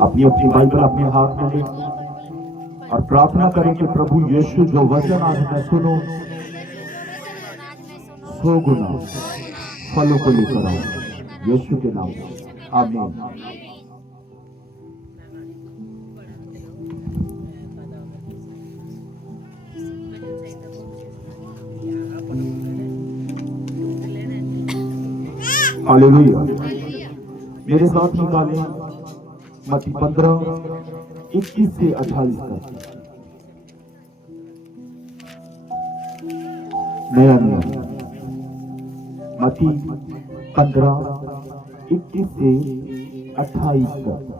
अपनी अपनी बाइबल अपने हाथ में लें और प्रार्थना करें कि प्रभु यीशु जो वचन आज मैं सुनो सौ गुना फलों को लेकर आओ यीशु के नाम से आमीन। हालेलुया। मेरे साथ निकालें मत्ती 15:21 से 28 तक। नया नियम मत्ती 15:21 से 28 तक।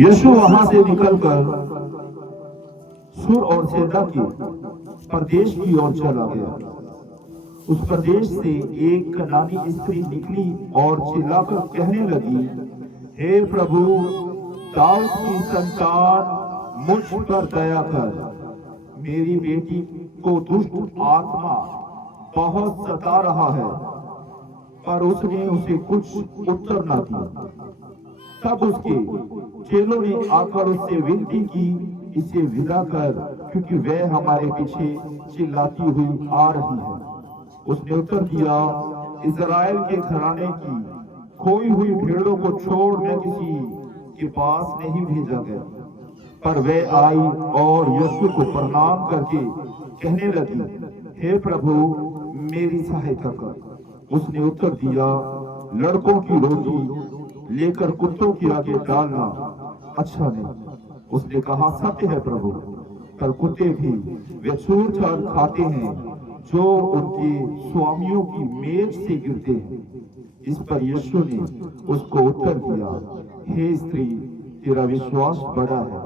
यीशु वहां से निकलकर सुर और सैदा के प्रदेश की ओर चला गया। उस प्रदेश से एक कनानी स्त्री निकली और चिल्लाकर कहने लगी, हे प्रभु, दाऊद की संतान, मुझ पर दया कर। मेरी बेटी को दुष्ट आत्मा बहुत सता रहा है। पर उसने उसे कुछ उत्तर न दिया। तब उसके चेलों ने आकर उससे विनती की, इसे विदा कर, क्योंकि वह हमारे पीछे चिल्लाती हुई आ रही है। उसने उत्तर दिया, इज़राइल के घराने की खोई हुई भेड़ों को छोड़ मैं किसी के पास नहीं भेजा गया। पर वह आई और यीशु को प्रणाम करके कहने लगी, हे प्रभु, मेरी सहायता कर। उसने उत्तर दिया, लड़कों की रोटी लेकर कुत्तों के आगे डालना अच्छा नहीं। उसने कहा, सत्य है प्रभु, पर कुत्ते भी वे चूर चार खाते हैं जो उनके स्वामियों की मेज से गिरते हैं। इस पर यीशु ने उसको उत्तर दिया, हे स्त्री, तेरा विश्वास बड़ा है,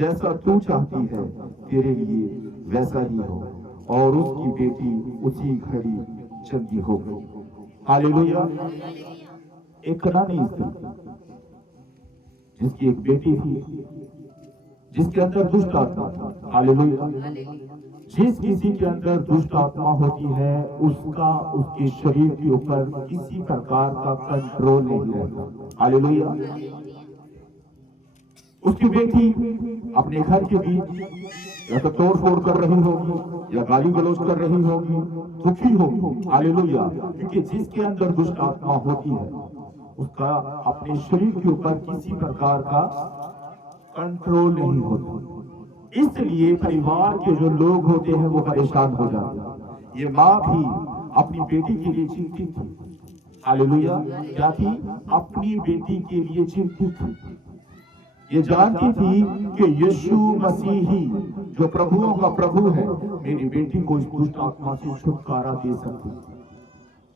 जैसा तू चाहती है तेरे लिए वैसा ही हो। और उसकी बेटी उसी घड़ी चंगी हो गई। हालेलुया। एक कनानी स्त्री जिसकी एक बेटी थी, जिसके अंदर दुष्ट आत्मा था। हालेलुया। जिस किसी के अंदर दुष्ट आत्मा होती है, उसका उसके शरीर के ऊपर किसी प्रकार का कंट्रोल नहीं रहता। हालेलुया। उसकी बेटी अपने घर के बीच या तो तोड़ फोड़ कर रही होगी या गाली गलौज कर रही होगी, दुखी होगी। हालेलुया। क्योंकि जिसके अंदर दुष्ट आत्मा होती है, उसका अपने शरीर के ऊपर किसी प्रकार का कंट्रोल नहीं होता। इसलिए परिवार के जो लोग होते हैं वो परेशान हो जाते हैं। ये माँ भी अपनी बेटी के लिए चिंतित थी। हालेलुया। क्या थी? अपनी बेटी के लिए चिंतित थी। ये जानती थी कि यीशु मसीह ही जो प्रभुओं का प्रभु है, मेरी बेटी को इस दुष्ट आत्मा से छुटकारा दे सकती।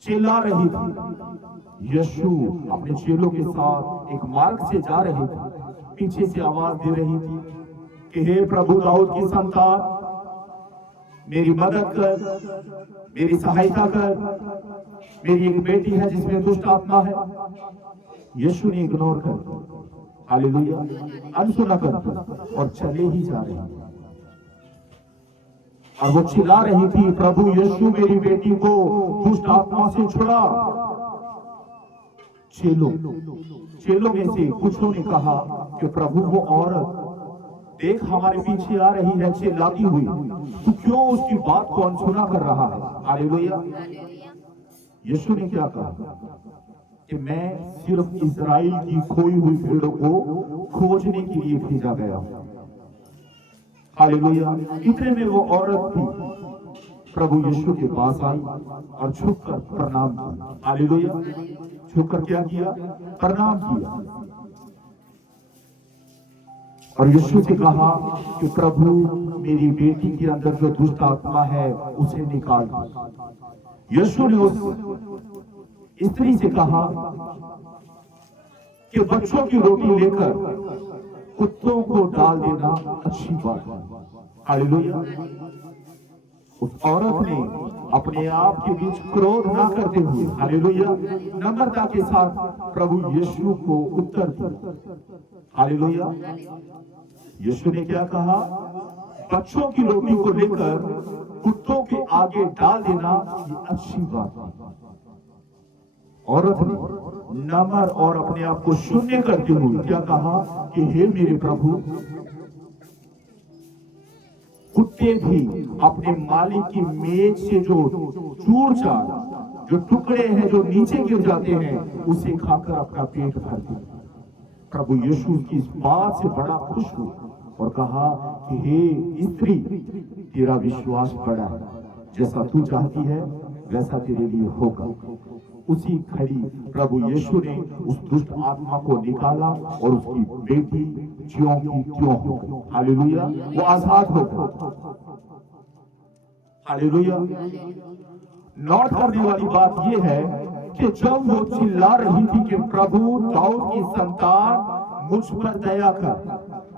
चिल्ला रही थी। यीशु अपने चेलों के साथ एक मार्ग से जा रहे थे। पीछे से आवाज दे रही थी कि हे प्रभु, दाऊद की संतान, मेरी मदद कर, मेरी सहायता कर। मेरी एक बेटी है जिसमें दुष्ट आत्मा है। यीशु ने इग्नोर कर दिया। हालेलुया। अनसुना कर दिया और चले ही जा रहे हैं। और वो चिल्ला रही थी, प्रभु यीशु, मेरी बेटी को दुष्ट आत्मा से छुड़ा। चेलों में से कुछों ने कहा कि प्रभु, वो औरत देख हमारे पीछे आ रही है चिल्लाती हुई, तू क्यों उसकी बात को अनसुना कर रहा है? हालेलुया। यीशु ने क्या कहा कि मैं सिर्फ इज़राइल की खोई हुई भेड़ों को खोजने के लिए भेजा गया हूं। हालेलुया। इतने में वो औरत थी, प्रभु यीशु के पास आई और झुककर प्रणाम किया। हालेलुया। झुककर क्या किया? प्रणाम किया। और यीशु से कहा कि प्रभु, मेरी बेटी के अंदर जो दुष्ट आत्मा है उसे निकाल दो। यीशु ने उस स्त्री से कहा कि बच्चों की रोटी लेकर कुत्तों को डाल देना अच्छी बात है। हालेलुया। उस औरत ने अपने आप के बीच क्रोध ना करते हुए, हालेलुया, नम्रता के साथ प्रभु यीशु को उत्तर दिया। हालेलुया। यीशु ने क्या कहा? बच्चों की रोटी को लेकर कुत्तों के आगे डाल देना ये अच्छी बात नहीं। औरत ने नम्र और अपने आप को शून्य करते हुए क्या कहा कि हे मेरे प्रभु, कुत्ते भी अपने मालिक की मेज से जो चूर चार, जो टुकड़े हैं जो नीचे गिर जाते हैं, उसे खाकर अपना पेट भरते। प्रभु यीशु की इस बात से बड़ा खुश हुआ और कहा कि हे स्त्री, तेरा विश्वास बड़ा है, जैसा तू चाहती है वैसा तेरे लिए होगा। उसी घड़ी प्रभु यीशु ने उस दुष्ट आत्मा को निकाला और उसकी बेटी ज्यों की त्यों हो गई। हालेलुया, वो आजाद हो गई। हालेलुया। नोट करने वाली बात यह है कि जब वो चिल्ला रही थी कि प्रभु दाऊद की संतान मुझ पर दया कर,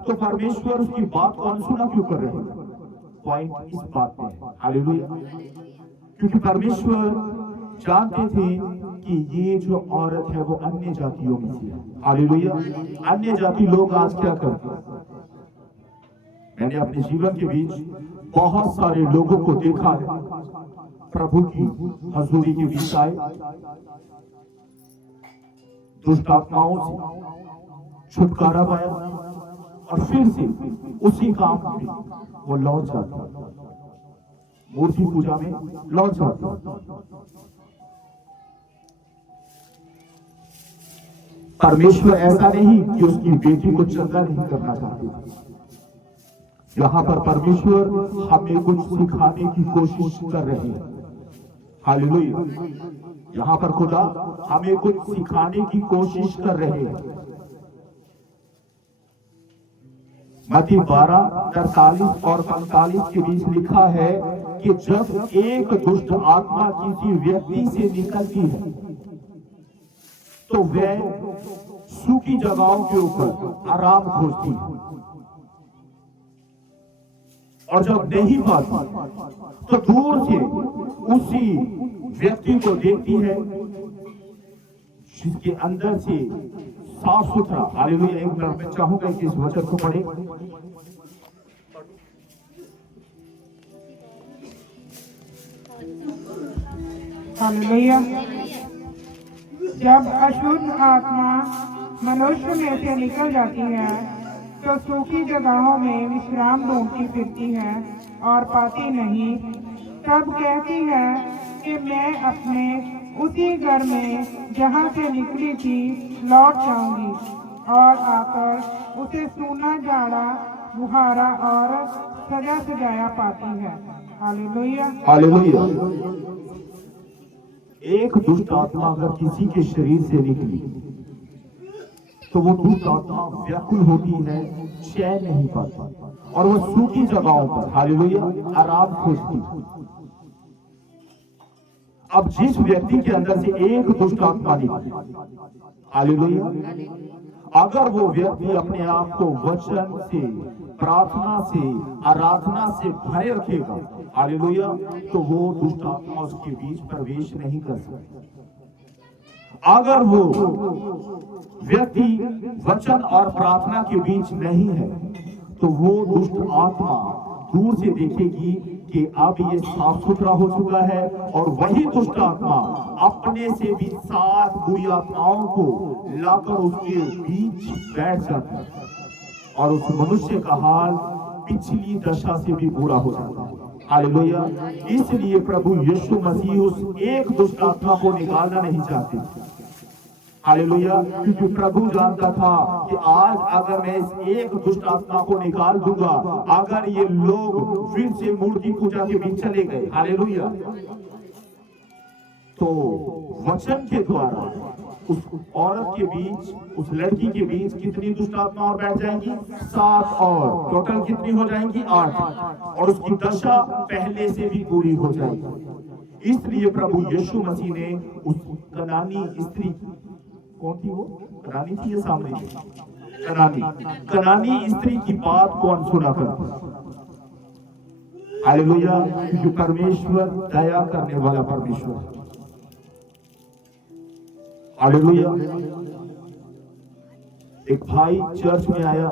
तो परमेश्वर उसकी बात को अनसुना क्यों कर रहे हैं? पॉइंट इस बात में है। हालेलुया। क्योंकि परमेश्वर जानते थे कि ये जो औरत है वो अन्य जातियों में से है। हालेलुया। अन्य जाति लोग आज क्या करते हैं? मैंने अपने जीवन के बीच बहुत सारे लोगों को देखा है, प्रभु की हजूरी के बीच आए, दुष्ट आत्माओं से छुटकारा पाया और फिर से उसी काम में वो लौट जाते, मूर्ति पूजा में लौट जाते। परमेश्वर ऐसा नहीं कि उसकी बेटी को चंगा नहीं करना चाहते थे। यहां पर परमेश्वर हमें कुछ सिखाने की कोशिश कर रहे हैं। हालेलुया। यहां पर खुदा हमें कुछ सिखाने की कोशिश कर रहे हैं। मत्ती 12:43 और 45 के बीच लिखा है कि जब एक दुष्ट आत्मा किसी व्यक्ति से निकलती है तो वह सूखी जगहों के ऊपर आराम खोजती है, और जब नहीं पाती तो दूर से उसी व्यक्ति को देखती है जिसके अंदर से साफ सुथरा। हालेलुया। एक मिनट में चाहूंगा कि इस वचन को पढ़े। हालेलुया। जब अशुद्ध आत्मा मनुष्य में से निकल जाती है तो सूखी जगहों में विश्राम ढूंढती फिरती है और पाती नहीं। तब कहती है कि मैं अपने उसी घर में जहाँ से निकली थी लौट जाऊंगी, और आकर उसे सूना, जाड़ा, बुहारा और सजा सजाया पाती है। हालेलुया। हालेलुया। एक दुष्ट आत्मा अगर किसी के शरीर से निकली तो वो दुष्ट आत्मा व्याकुल होती है, चैन नहीं पाती और वो सूखी जगहों पर, हालेलुया, आराम खोजती। अब जिस व्यक्ति के अंदर से एक दुष्ट आत्मा निकली, हालेलुया, अगर वो व्यक्ति अपने आप को वचन से, प्रार्थना से, आराधना से भरे रखेगा, हालेलुया, तो वो दुष्ट आत्मा उसके बीच प्रवेश नहीं कर सकती। अगर वो व्यक्ति वचन और प्रार्थना के बीच नहीं है तो वो दुष्ट आत्मा दूर से देखेगी कि अब ये साफ सुथरा हो चुका है, और वही दुष्ट आत्मा अपने से भी 7 बुरी आत्माओं को लाकर उसके बीच बैठ जाता है, और उस मनुष्य का हाल पिछली दशा से भी बुरा हो जाता है। हालेलुया। इसलिए प्रभु यीशु मसीह उस एक दुष्ट आत्मा को निकालना नहीं चाहते। हालेलुया। क्योंकि प्रभु जानता था कि आज अगर मैं इस एक दुष्ट आत्मा को निकाल दूंगा, अगर ये लोग फिर से मूर्ति पूजा के बीच चले गए, हालेलुया, तो वचन के द्वारा उस औरत के बीच, उस लड़की के बीच कितनी दुष्ट आत्मा और बैठ जाएंगी? 7, और टोटल कितनी हो जाएंगी? 8, और उसकी दशा पहले से भी पूरी हो जाएगी। इसलिए प्रभु यीशु मसीह ने उस कनानी स्त्री, कौन थी वो? कनानी थी या सामने थी? कनानी स्त्री की बात को अनसुना कर। हालेलुया। क्योंकि परमेश्वर दया करने वाला परमेश्वर है। हालेलुया। एक भाई चर्च में आया,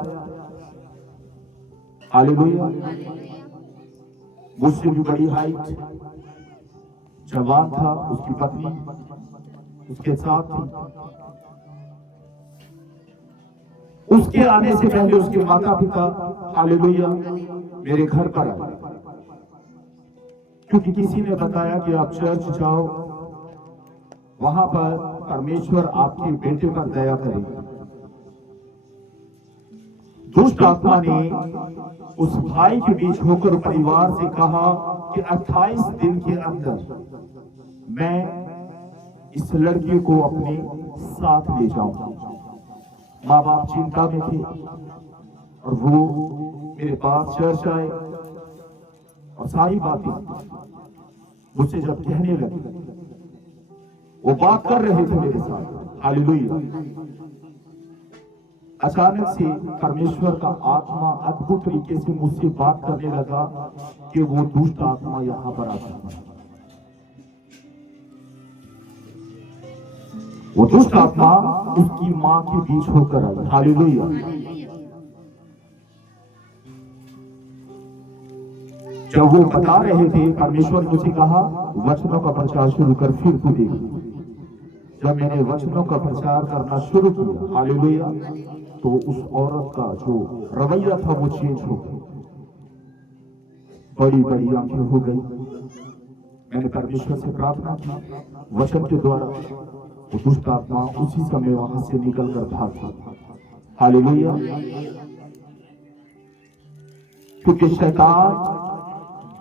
हालेलुया। मुझसे भी बड़ी हाइट, जवान था, उसकी पत्नी उसके साथ थी। उसके आने से पहले उसके माता पिता हालेलुया मेरे घर पर आए, क्योंकि किसी ने बताया कि आप चर्च जाओ, वहां पर परमेश्वर आपके बेटे पर दया करेगा। दुष्ट आत्मा ने उस भाई के बीच होकर परिवार से कहा कि 28 दिन के अंदर मैं इस लड़के को अपने साथ ले जाऊंगा। माँ बाप चिंता में थे और वो मेरे पास चर्च आए और सारी बातें मुझसे जब कहने लगे, वो बात कर रहे थे मेरे साथ हालेलुया। अचानक से परमेश्वर का आत्मा अद्भुत तरीके से मुझसे बात करने लगा कि वो दुष्ट आत्मा यहां पर आ सकता है। वो दुष्ट आत्मा उसकी मां के बीच होकर आई हालेलुया। जब वो बता रहे थे, परमेश्वर ने मुझे कहा वचनों का प्रचार शुरू कर, फिर तू देख। जब मैंने वचनों का प्रचार करना शुरू किया हालेलुया, तो उस औरत का जो रवैया था वो चेंज हो गया, बड़ी बड़ी आंखें हो गई। मैंने परमेश्वर से प्रार्थना की, वचन के द्वारा वो दुष्ट आत्मा उसी समय वहां से निकलकर भागा हालेलुया। क्योंकि शैतान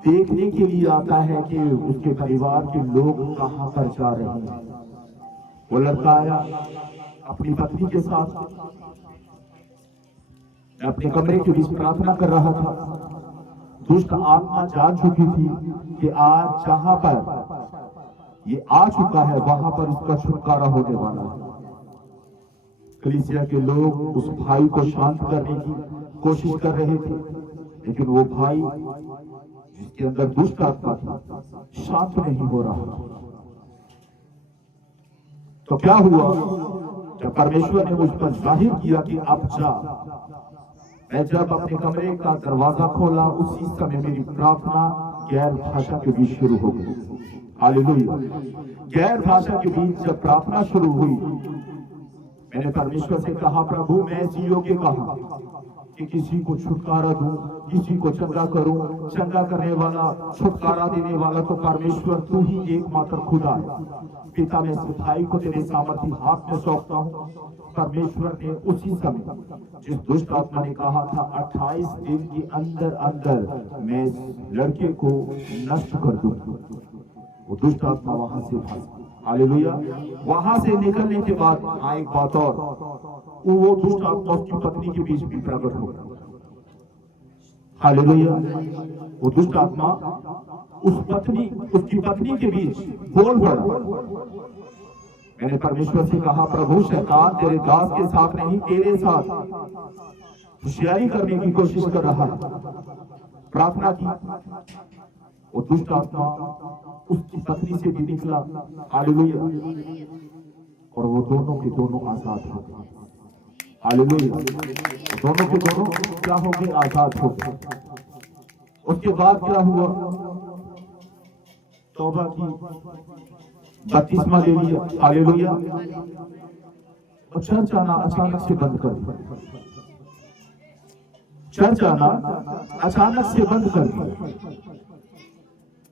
देखने के लिए आता है कि उसके परिवार के लोग कहां पर जा रहे हैं। वो लड़का आया अपनी पत्नी के साथ, अपने कमरे के बीच प्रार्थना कर रहा था। दुष्ट आत्मा जान चुकी थी कि आज जहां पर ये आ चुका है वहां पर इसका छुटकारा होने वाला है। कलीसिया के लोग उस भाई को शांत करने की कोशिश कर रहे थे, लेकिन वो भाई जिसके अंदर दुष्ट आत्मा थी शांत नहीं हो रहा। तो क्या हुआ, जब परमेश्वर ने मुझ पर जाहिर किया कि अब जा, मैं जब अपने कमरे का दरवाजा खोला, उसी समय मेरी प्रार्थना गैर भाषा के बीच शुरू हो गई हालेलुया। गैर भाषा के बीच जब प्रार्थना शुरू हुई, मैंने परमेश्वर से कहा, प्रभु मैं इस योग्य कहा कि किसी को छुटकारा दूं, किसी को चंगा करूं। चंगा करने वाला, छुटकारा देने वाला तो परमेश्वर तू ही एकमात्र खुदा है। पिता, मैं इस भाई को तेरे सामर्थी हाथ में सौंपता हूं। परमेश्वर ने उसी समय जिस दुष्ट आत्मा ने कहा था 28 दिन के अंदर अंदर मैं इस लड़के को नष्ट कर दूं, वो दुष्ट आत्मा वहां से भागा हालेलुया। वहां से निकलने के बाद एक बात और, वो दुष्ट आत्मा उसकी पत्नी के बीच भी प्रकट हो गया हालेलुया। वो दुष्ट आत्मा उसकी पत्नी के बीच बोल पड़ा। मैंने परमेश्वर से कहा, प्रभु शैतान तेरे दास के साथ नहीं, तेरे साथ होशियारी करने की कोशिश कर रहा है। प्रार्थना की, वो दुष्ट आत्मा उसकी पत्नी से भी निकला हालेलुया, और वो दोनों के दोनों आजाद हो गए हालेलुया। दोनों के दोनों क्या हो गए, आजाद हो गए। उसके बाद क्या हुआ, तौबा की, बपतिस्मा ले लिया हालेलुया। और चर्च आना अचानक से बंद कर दिया, चर्च आना अचानक से बंद कर दिया।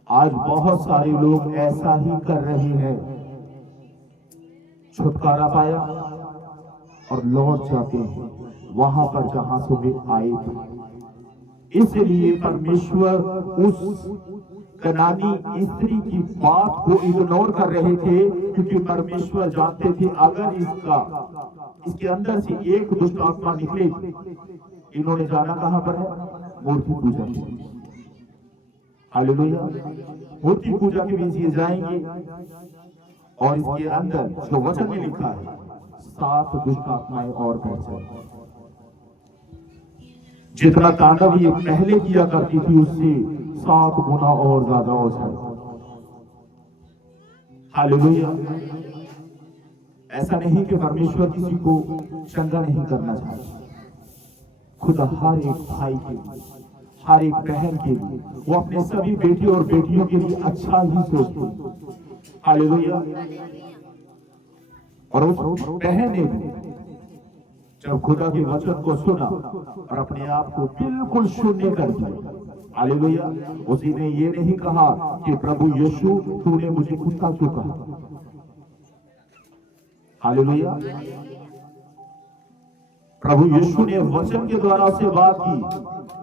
आज बहुत सारे लोग ऐसा ही कर रहे हैं, छुटकारा पाया और लौट जाते हैं वहां पर जहां से वे आए थे। इसलिए परमेश्वर उस कनानी स्त्री की बात को इग्नोर कर रहे थे, क्योंकि परमेश्वर जानते थे अगर इसके अंदर से एक दुष्ट आत्मा निकलेगी, इन्होंने जाना कहां पर है, मूर्ति पूजा की हालेलुया। मूर्ति पूजा के बीच ये जाएंगे और इसके अंदर जो वचन में लिखा है 7 दुष्ट आत्माएं और बैठ जाएंगी। जितना तांडव ये पहले किया करती थी उससे 7 गुना और ज्यादा हो जाए हालेलुया। ऐसा नहीं कि परमेश्वर किसी को चंगा नहीं करना चाहता, खुदा हर एक भाई के हर एक बहन के लिए, वो अपने सभी बेटे और बेटियों के लिए अच्छा ही सोचती। हालेलुया। और उस बहन ने भी जब खुदा के वचन को सुना और अपने आप को बिल्कुल शून्य कर दिया, हालेलुया, उसी ने ये नहीं कहा कि प्रभु यीशु तूने मुझे कुत्ता क्यों कहा। हालेलुया। प्रभु यीशु ने वचन के द्वारा से बात की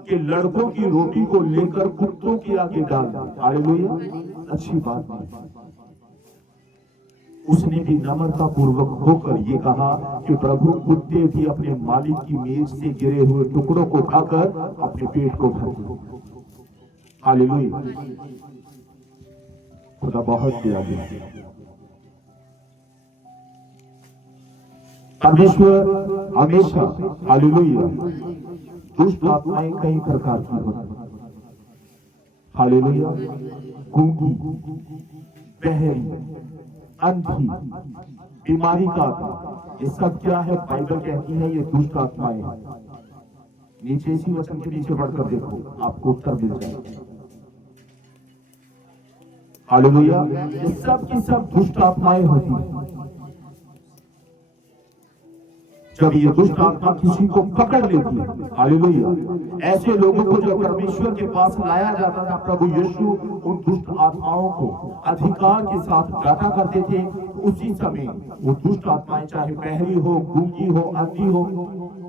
कि लड़कों की रोटी को लेकर कुत्तों के आगे डाल दी। हालेलुया। अच्छी बात नहीं। उसने भी नम्रता पूर्वक होकर ये कहा कि प्रभु कुत्ते भी अपने मालिक की मेज से गिरे हुए टुकड़ों को खाकर अपने पेट को भरते। हालेलुया। खुदा बहुत दिया गया। परमेश्वर हमेशा, हालेलुया, दुष्ट आत्माएं कई प्रकार की होती। हालेलुया। गूंगी, बहरी, अंधी, बीमारी का आत्मा, ये सब क्या है? बाइबल कहती है ये दुष्ट आत्माएं हैं। नीचे इसी वचन के नीचे बढ़कर देखो, आपको उत्तर मिल जाएगा। हालेलुया। ये सब की सब दुष्ट आत्माएं होती हैं। जब ये दुष्ट आत्मा किसी को पकड़ लेती है, हालेलुया, ऐसे लोगों को जब परमेश्वर के पास लाया जाता था, प्रभु यीशु उन दुष्ट आत्माओं को अधिकार के साथ डांटा करते थे। उसी समय वो दुष्ट आत्माएं, चाहे बहरी हो, गूंगी हो, अंधी हो,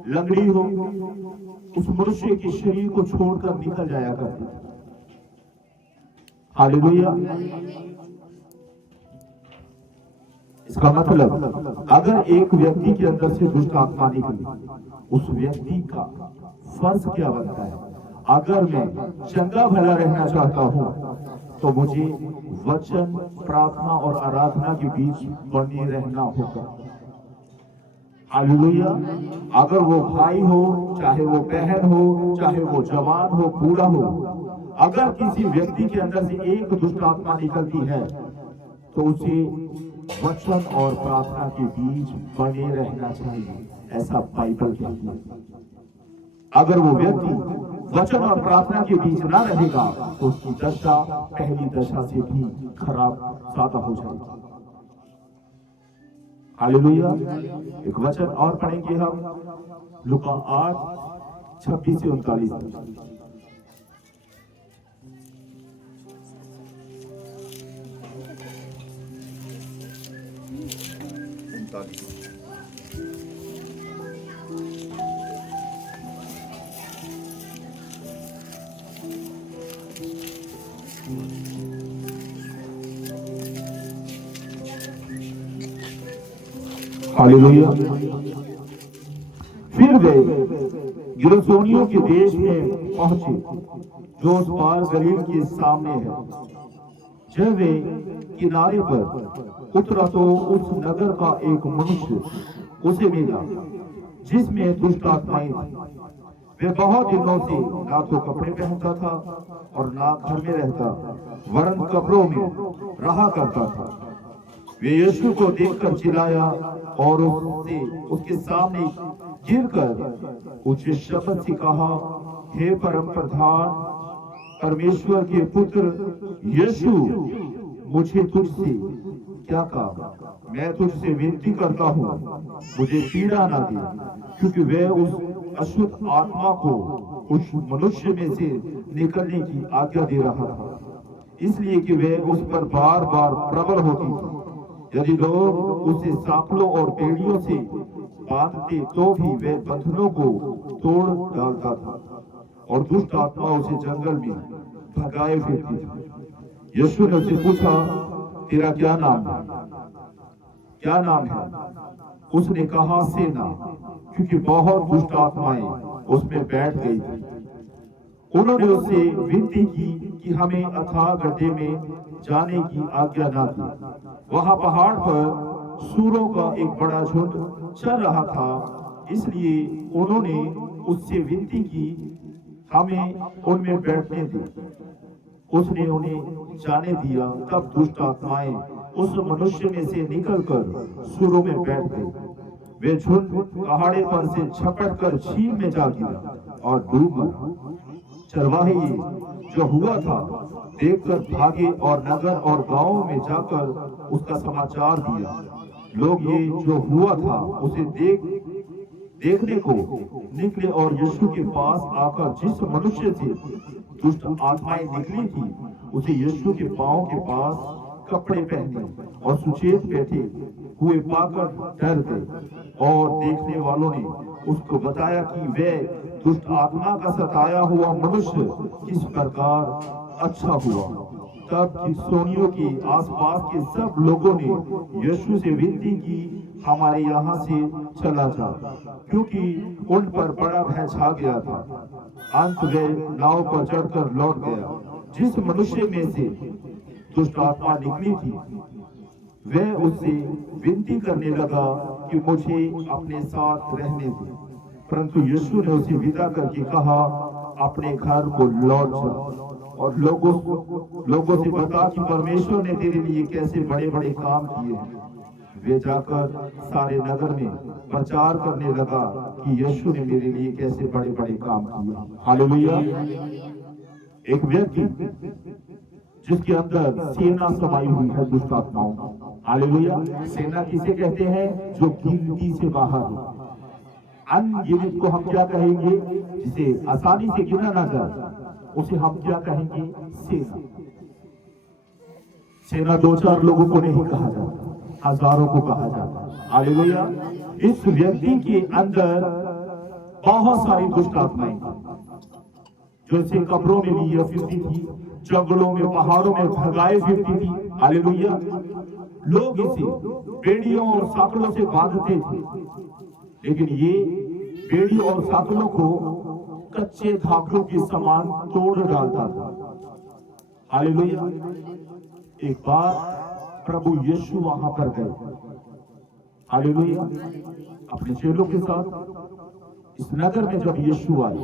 लंगड़ी हो, उस मनुष्य के शरीर को छोड़कर निकल जाया करती थी। हालेलुया। इसका मतलब अगर एक व्यक्ति के अंदर से दुष्ट आत्मा निकली, उस व्यक्ति का फर्ज क्या बनता है? अगर मैं चंगा भला रहना चाहता हूं तो मुझे वचन, प्रार्थना और आराधना के बीच बने रहना होगा। हालेलुया। अगर वो भाई हो, चाहे वो बहन हो, चाहे वो जवान हो, बूढ़ा हो, अगर किसी व्यक्ति के अंदर से एक दुष्ट आत्मा निकलती है तो उसे वचन और प्रार्थना के बीच बने रहना चाहिए, ऐसा बाइबल कहती है। अगर वो व्यक्ति वचन और प्रार्थना के बीच ना रहेगा तो उसकी दशा पहली दशा से भी खराब ज्यादा हो जाएगी। हालेलुया। एक वचन और पढ़ेंगे हम, लूका 8:26 से 39। हालेलुया। फिर वे गिरसोनियों के देश में पहुंचे जो उस पार गलील के सामने है। जब वे किनारे पर उतरा तो उस नगर का एक मनुष्य उसे मिला जिसमें दुष्ट आत्माएं थी। वे बहुत दिनों से ना तो कपड़े पहनता था और ना घर में रहता, वरन कब्रों में रहा करता था। वे यीशु को देखकर चिल्लाया और उसके सामने गिरकर ऊंचे शब्द से कहा, हे परम प्रधान परमेश्वर के पुत्र यीशु, मुझे तुझसे क्या कहा? मैं तुझसे विनती करता हूँ, मुझे पीड़ा ना दे, क्योंकि वह उस अशुद्ध आत्मा को उस मनुष्य में से निकलने की आज्ञा दे रहा था, इसलिए कि वह उस पर बार बार प्रबल होती थी। यदि लोग उसे सांकलों और बेड़ियों से बांधते तो भी वह बंधनों को तोड़ डालता था और दुष्ट आत्मा उसे जंगल में भगाए फिरती थी। यीशु ने उसे पूछा, तेरा क्या नाम है? क्या नाम है? उसने कहा, सेना, क्योंकि बहुत दुष्ट आत्माएं उसमें बैठ गई थी। उन्होंने उससे विनती की कि हमें अथाह गड्ढे में जाने की आज्ञा ना दी। वहां पहाड़ पर सूरों का एक बड़ा झुंड चल रहा था, इसलिए उन्होंने उससे विनती की, हमें उनमें बैठने दे। उसने उन्हें जाने दिया। तब दुष्ट आत्माएं उस मनुष्य में से निकलकर सूरों में बैठ गई। वे झुंड पहाड़े पर से झपट कर झील में जा गिरा और डूब मरा। चरवाहे ये जो हुआ था देखकर भागे और नगर और गांवों में जाकर उसका समाचार दिया। लोग ये जो हुआ था उसे देखने को निकले और यीशु के पास आकर जिस मनुष्य से दुष्ट आत्माएं निकली थी उसे यीशु के पांव के पास कपड़े पहने और सुचेत बैठे हुए पाकर डर गए। और देखने वालों ने उसको बताया कि वह दुष्ट आत्मा का सताया हुआ मनुष्य किस प्रकार अच्छा हुआ। तब किसोनियों के आसपास के सब लोगों ने यीशु से विनती की, हमारे यहाँ से चला जा, क्योंकि उन पर बड़ा भय छा गया था। अंत वे नाव पर चढ़कर लौट गया। जिस मनुष्य में से दुष्ट आत्मा निकली थी वह उससे विनती करने लगा कि मुझे अपने साथ रहने दे, परंतु यीशु ने उसे विदा करके कहा, अपने घर को लौट जा और लोगों से बता कि परमेश्वर ने तेरे लिए कैसे बड़े बड़े काम किए हैं। वे जाकर सारे नगर में प्रचार करने लगा कि यीशु ने मेरे लिए कैसे बड़े बड़े काम किए। हालेलुया। एक व्यक्ति जिसके अंदर सेना समाई हुई है दुष्ट आत्माओं की। हालेलुया। सेना किसे कहते हैं? जो गिनती से बाहर हो। अनगिनत को हम क्या कहेंगे? जिसे आसानी से गिना ना जाए उसे हम क्या कहेंगे? सेना। सेना दो चार लोगों को नहीं कहा जाता, हजारों को कहा जाता। हालेलुया। इस व्यक्ति के अंदर बहुत सारी दुष्ट आत्माएं जो इसे कब्रों में लिए फिरती थी, जंगलों में पहाड़ों में भगाए फिरती थी। हालेलुया। लोग इसे बेड़ियों और साकलों से बांधते थे, लेकिन ये बेड़ियों और साकलों को कच्चे धागों के समान तोड़ डालता था। हालेलुया। एक बार प्रभु यीशु वहां पर गए। हालेलुया। अपने चेलों के साथ इस नगर में जब यीशु आए,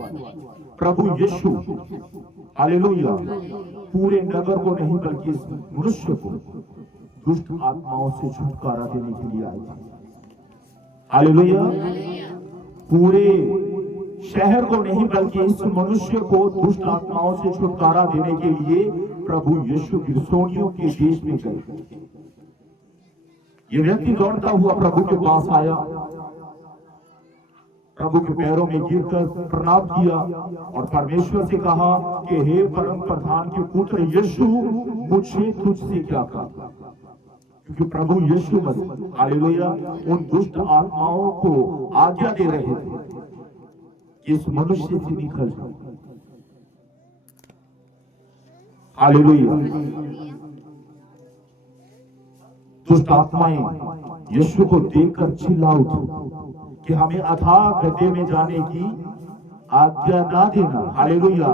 प्रभु यीशु हालेलुया पूरे नगर को नहीं बल्कि इस मनुष्य को दुष्ट आत्माओं से छुटकारा देने के लिए आए थे। हालेलुया। पूरे शहर को नहीं बल्कि इस मनुष्य को दुष्ट आत्माओं से छुटकारा देने के लिए प्रभु यीशु गिरसोनियों के देश में गए। ये व्यक्ति दौड़ता हुआ प्रभु के पास आया, प्रभु के पैरों में गिरकर प्रणाम किया और परमेश्वर से कहा कि हे परम प्रधान के पुत्र यीशु, मुझे तुझसे क्या कहा? क्योंकि प्रभु यीशु मसीह हालेलुया उन दुष्ट आत्माओं को आज्ञा दे रहे थे कि इस मनुष्य से निकल जाओ। हालेलुया। दुष्ट आत्माएं यीशु को देखकर चिल्ला उठी कि हमें अथाह गड्ढे में जाने की आज्ञा ना देना। हालेलुया।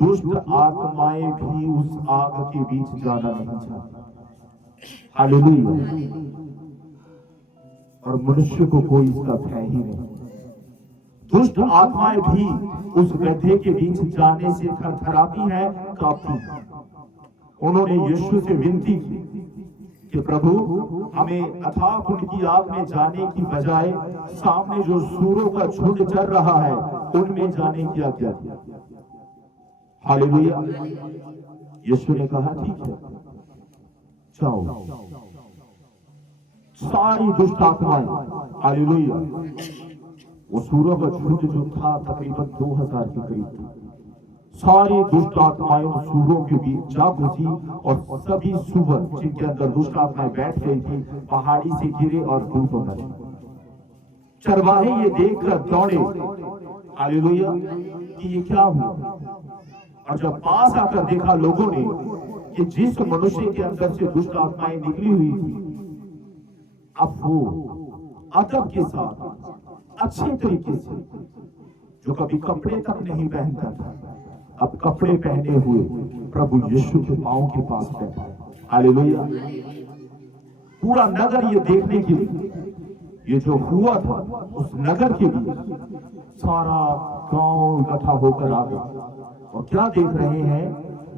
दुष्ट आत्माएं भी उस आग के बीच जाना नहीं चाहती। हालेलुया। और मनुष्य को कोई इसका भय ही नहीं। दुष्ट आत्माएं भी उस गड्ढे के बीच जाने से थरथराती है, कांपती है। उन्होंने यीशु से विनती की कि प्रभु, हमें अथाह कुंड की आग में जाने की बजाय सामने जो सूरों का झुंड चल रहा है उनमें जाने की आज्ञा दी। हालेलुया। यीशु ने कहा ठीक है, जाओ। सारी दुष्ट आत्माएं हालेलुया, वो सूरों का झुंड जो था तकरीबन 2000 के करीब था, सारी दुष्ट आत्माएं उन सूरों के बीच जा घुसी और सभी सूअर जिनके अंदर दुष्ट आत्माएं बैठ गई थी पहाड़ी से गिरे और डूब गए। चरवाहे ये देखकर दौड़े हालेलुया कि ये क्या हुआ। और जब पास आकर देखा लोगों ने कि जिस मनुष्य के अंदर से दुष्ट आत्माएं निकली हुई थी, अब वो अदब के साथ अच्छे तरीके से, जो कभी कपड़े तक नहीं पहनता था, अब कपड़े पहने हुए प्रभु यीशु के पांव के पास बैठा। हालेलुया। पूरा नगर ये देखने के लिए, ये जो हुआ था उस नगर के लिए सारा गांव इकट्ठा होकर आ गया। और क्या देख रहे हैं?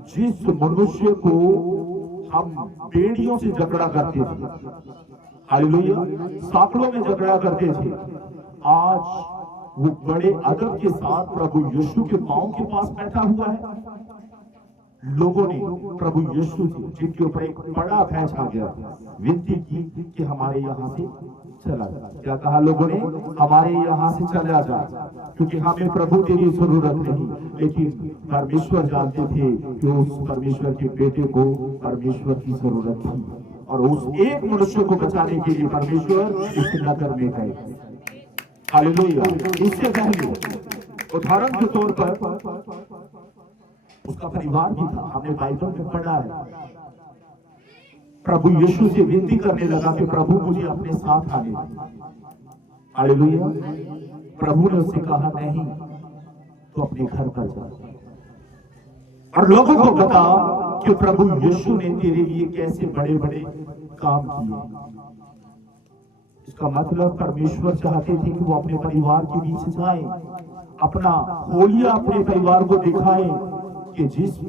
जिस मनुष्य को हम बेड़ियों से झगड़ा करते थे, हालेलुया, साकड़ों में झगड़ा करते थे, आज वो बड़े अदब के साथ प्रभु यीशु के पांव के पास बैठा हुआ है। लोगों ने प्रभु यीशु से, जिनके ऊपर एक बड़ा भय छा गया, विनती की कि हमारे यहाँ से चला जा। क्या कहा लोगों ने? हमारे यहाँ से चला जा, क्योंकि हमें प्रभु तेरी जरूरत नहीं। लेकिन परमेश्वर जानते थे कि उस परमेश्वर के बेटे को परमेश्वर की जरूरत थी, और उस एक मनुष्य को बचाने के लिए परमेश्वर इस नगर में गए। हालेलुया। इससे पहले उदाहरण के तौर पर उसका परिवार भी था, हमने बाइबल में पढ़ा है। प्रभु यीशु से विनती करने लगा कि प्रभु मुझे अपने साथ आने दे। हालेलुया। प्रभु ने उससे कहा नहीं, तो अपने घर पर जा और लोगों को बता कि प्रभु यीशु ने तेरे लिए कैसे बड़े बड़े काम किए। इसका मतलब परमेश्वर चाहते थे कि वो अपने परिवार के बीच जाए, अपना होलिया अपने परिवार को दिखाए कि जिस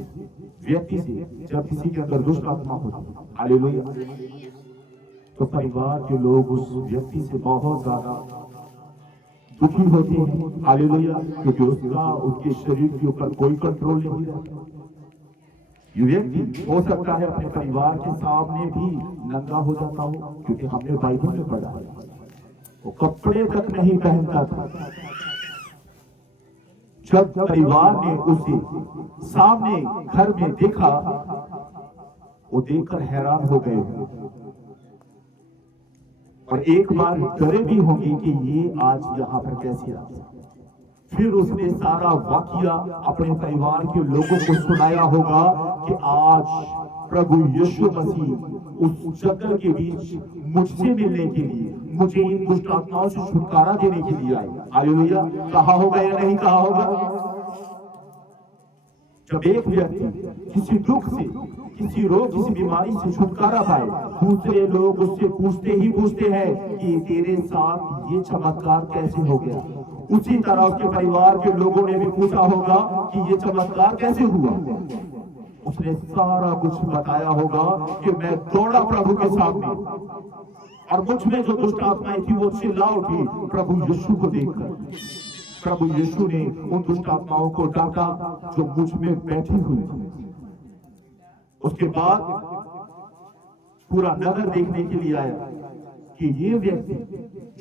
व्यक्ति से, जब किसी के अंदर दुष्ट आत्मा होती, हालेलुया, तो परिवार के लोग उस व्यक्ति से बहुत ज्यादा दुखी होते हैं। हालेलुया। क्योंकि उसका उनके शरीर के ऊपर कोई कंट्रोल नहीं रहता। ये व्यक्ति हो सकता है अपने परिवार के सामने भी नंगा हो जाता हो, क्योंकि हमने बाइबल में पढ़ा है वो कपड़े तक नहीं पहनता था। जब परिवार ने उसे सामने घर में देखा, वो देखकर हैरान हो गए और एक बार डरे भी होंगे कि ये आज यहाँ पर कैसे आ गया। फिर उसने सारा वाकया अपने परिवार के लोगों को सुनाया होगा कि आज प्रभु यीशु मसीह उस जंगल के बीच मुझसे मिलने के लिए, मुझे इन दुष्ट आत्माओं से छुटकारा देने के लिए आए। हालेलुया। कहा होगा या नहीं कहा होगा? जब एक व्यक्ति किसी दुख से, किसी रोग, किसी बीमारी से छुटकारा पाए, दूसरे लोग उससे पूछते हैं कि तेरे साथ ये चमत्कार कैसे हो गया। उसी तरह उसके परिवार के लोगों ने भी पूछा होगा कि ये चमत्कार कैसे हुआ। उसने सारा कुछ बताया होगा कि मैं दौड़ा प्रभु के सामने और मुझ में जो दुष्ट आत्माएं थी वो चिल्ला उठी प्रभु यीशु को देखकर। प्रभु यीशु ने उन दुष्ट आत्माओं को डांटा जो मुझ में बैठी हुई थी। उसके बाद पूरा नगर देखने के लिए आया कि ये व्यक्ति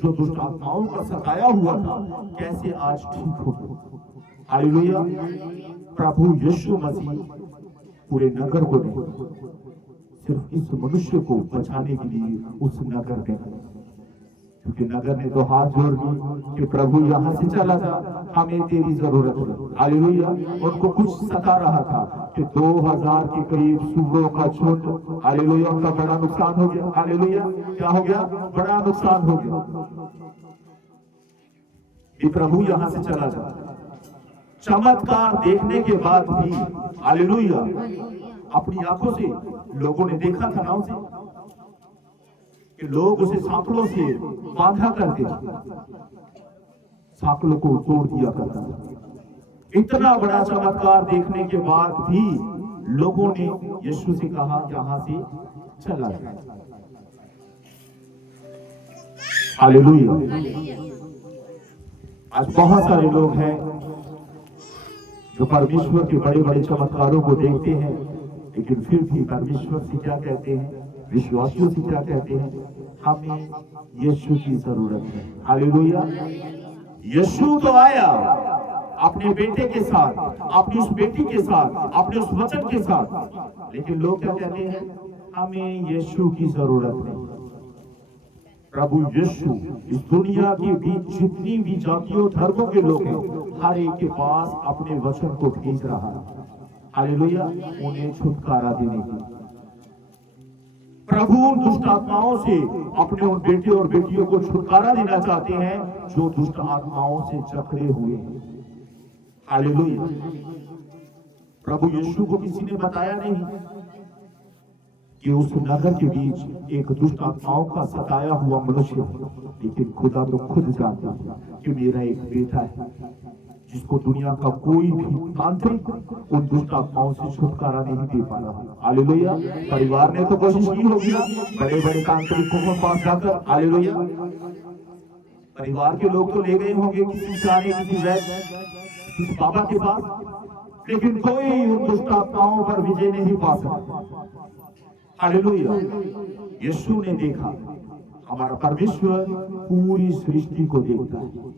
जो दुष्ट आत्माओं का सताया हुआ था कैसे आज ठीक हो गया। हालेलुया। प्रभु यीशु मसीह पूरे नगर को नहीं, सिर्फ इस मनुष्य को बचाने के लिए उस नगर में, क्योंकि नगर ने तो हाथ जोड़ दी कि प्रभु यहाँ से चला जा, हमें तेरी जरूरत है। हालेलुया। उनको कुछ सता रहा था कि 2000 के करीब सूअरों का झुंड, हालेलुया, उनका बड़ा नुकसान हो गया। हालेलुया। क्या हो गया? बड़ा नुकसान हो गया। ये प्रभु यहाँ से चला जा। चमत्कार देखने के बाद भी, हालेलुया, अपनी आंखों से लोगों ने देखा था ना उसे, कि लोग उसे सांकलों से बांधा करते, सांकलों को तोड़ दिया करता था। इतना बड़ा चमत्कार देखने के बाद भी लोगों ने यीशु से कहा यहां से चला जा। हालेलुया। आज बहुत सारे लोग हैं जो परमेश्वर के बड़े बड़े चमत्कारों को देखते हैं, लेकिन फिर भी परमेश्वर से क्या कहते हैं, विश्वासियों से क्या कहते हैं? हमें यीशु की जरूरत है। हालेलुया। यीशु तो आया अपने बेटे के साथ, अपनी उस बेटी के साथ, अपने उस वचन के साथ, लेकिन लोग क्या कहते हैं? हमें यीशु की जरूरत है। प्रभु यीशु इस दुनिया के बीच जितनी भी जातियों धर्मों के लोग हैं, हर एक के पास अपने वचन को भेज रहा है। हालेलुया। उन्हें छुटकारा देने की। प्रभु उन दुष्ट आत्माओं से अपने उन बेटे और बेटियों को छुटकारा देना चाहते हैं जो दुष्ट आत्माओं से जकड़े हुए हैं। हालेलुया। प्रभु यीशु को किसी ने बताया नहीं कि उस नगर के बीच एक दुष्ट आत्माओं का सताया हुआ मनुष्य है, लेकिन खुदा तो खुद जानता है कि मेरा एक बेटा है जिसको दुनिया का कोई भी तांत्रिक उन दुष्ट आत्माओं से छुटकारा नहीं दे पा रहा। हालेलुया। परिवार ने तो कोशिश की होगी ना, बड़े बड़े तांत्रिकों के पास जाकर, हालेलुया, परिवार के लोग तो ले गए होंगे किसी जाने किसी वैद्य किसी बाबा के पास, लेकिन कोई उन दुष्ट आत्माओं पर विजय नहीं पा सका। हालेलुया। यीशु ने देखा, हमारा परमेश्वर पूरी सृष्टि को देखता है,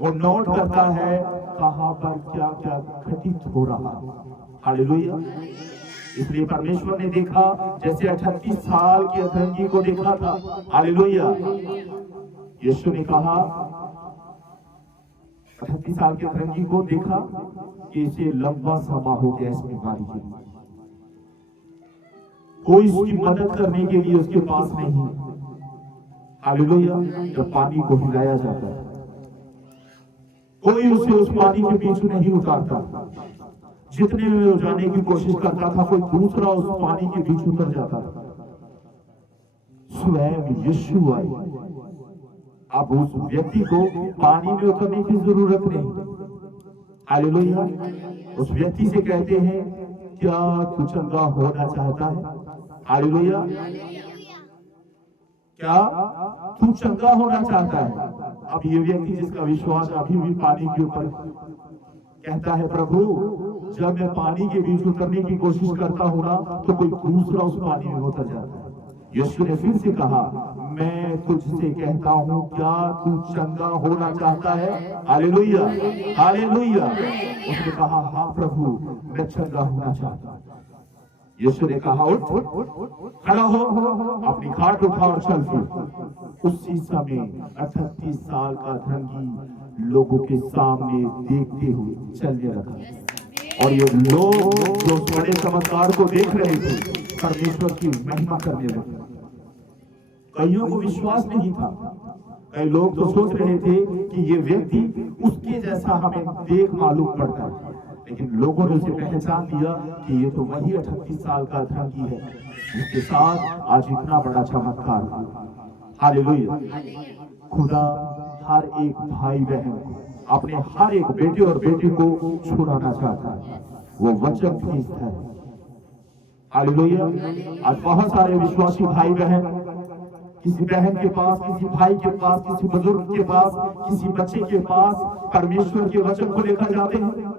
वो नोट करता है कहां पर क्या क्या घटित हो रहा है। हालेलुया। इसलिए परमेश्वर ने देखा, जैसे 38 साल की अतरंगी को देखा था। हालेलुया। यीशु ने कहा 38 साल की अतरंगी को देखा कि इसे लंबा समय हो गया इस बीमारी के, कोई उसकी मदद करने के लिए उसके पास नहीं। हालेलुया। जब पानी को हिलाया जाता है, कोई उसे उस पानी के बीच नहीं उतारता। जितने में वो जाने की कोशिश करता था, कोई दूसरा उस पानी के बीच उतर जाता था। स्वयं यीशु आए। अब उस व्यक्ति को पानी में उतरने की जरूरत नहीं। हालेलुया। उस व्यक्ति से कहते हैं, क्या तू चंगा होना चाहता है? हालेलुया। क्या तू चंगा होना चाहता है? अब ये व्यक्ति जिसका विश्वास अभी भी पानी के ऊपर, कहता है, प्रभु जब मैं पानी के बीच उतरने की कोशिश करता हूं ना, तो कोई दूसरा उस पानी में उतर जाता है। यीशु ने फिर से कहा, मैं तुझसे कहता हूं, क्या तू चंगा होना चाहता है? हालेलुया। हालेलुया। उसने कहा, हाँ प्रभु, मैं चंगा होना चाहता हूं। यीशु ने कहा, उठ, खड़ा हो, अपनी खाट उठा और चल फिर। उसी समय 38 साल का अतरंगी लोगों के सामने देखते हुए चलने लगा। और ये लोग जो उस बड़े चमत्कार को देख रहे थे, परमेश्वर की महिमा करने लगे। कईयों को विश्वास नहीं था। कई लोग तो सोच रहे थे कि ये व्यक्ति उसके जैसा हमें देख मालूम पड़ता है, लेकिन लोगों ने उसे पहचान लिया कि ये तो वही 38 साल का अतरंगी है जिसके साथ आज इतना बड़ा चमत्कार हुआ। हालेलुया। खुदा हर एक भाई बहन को, अपने हर एक बेटे और बेटी को छुड़ाना चाहता है। वो वचन भेजता है। हालेलुया। आज बहुत सारे विश्वासी भाई बहन किसी बहन के पास, किसी भाई के पास, किसी बुजुर्ग के पास, किसी बच्चे के पास परमेश्वर के वचन को लेकर जाते हैं।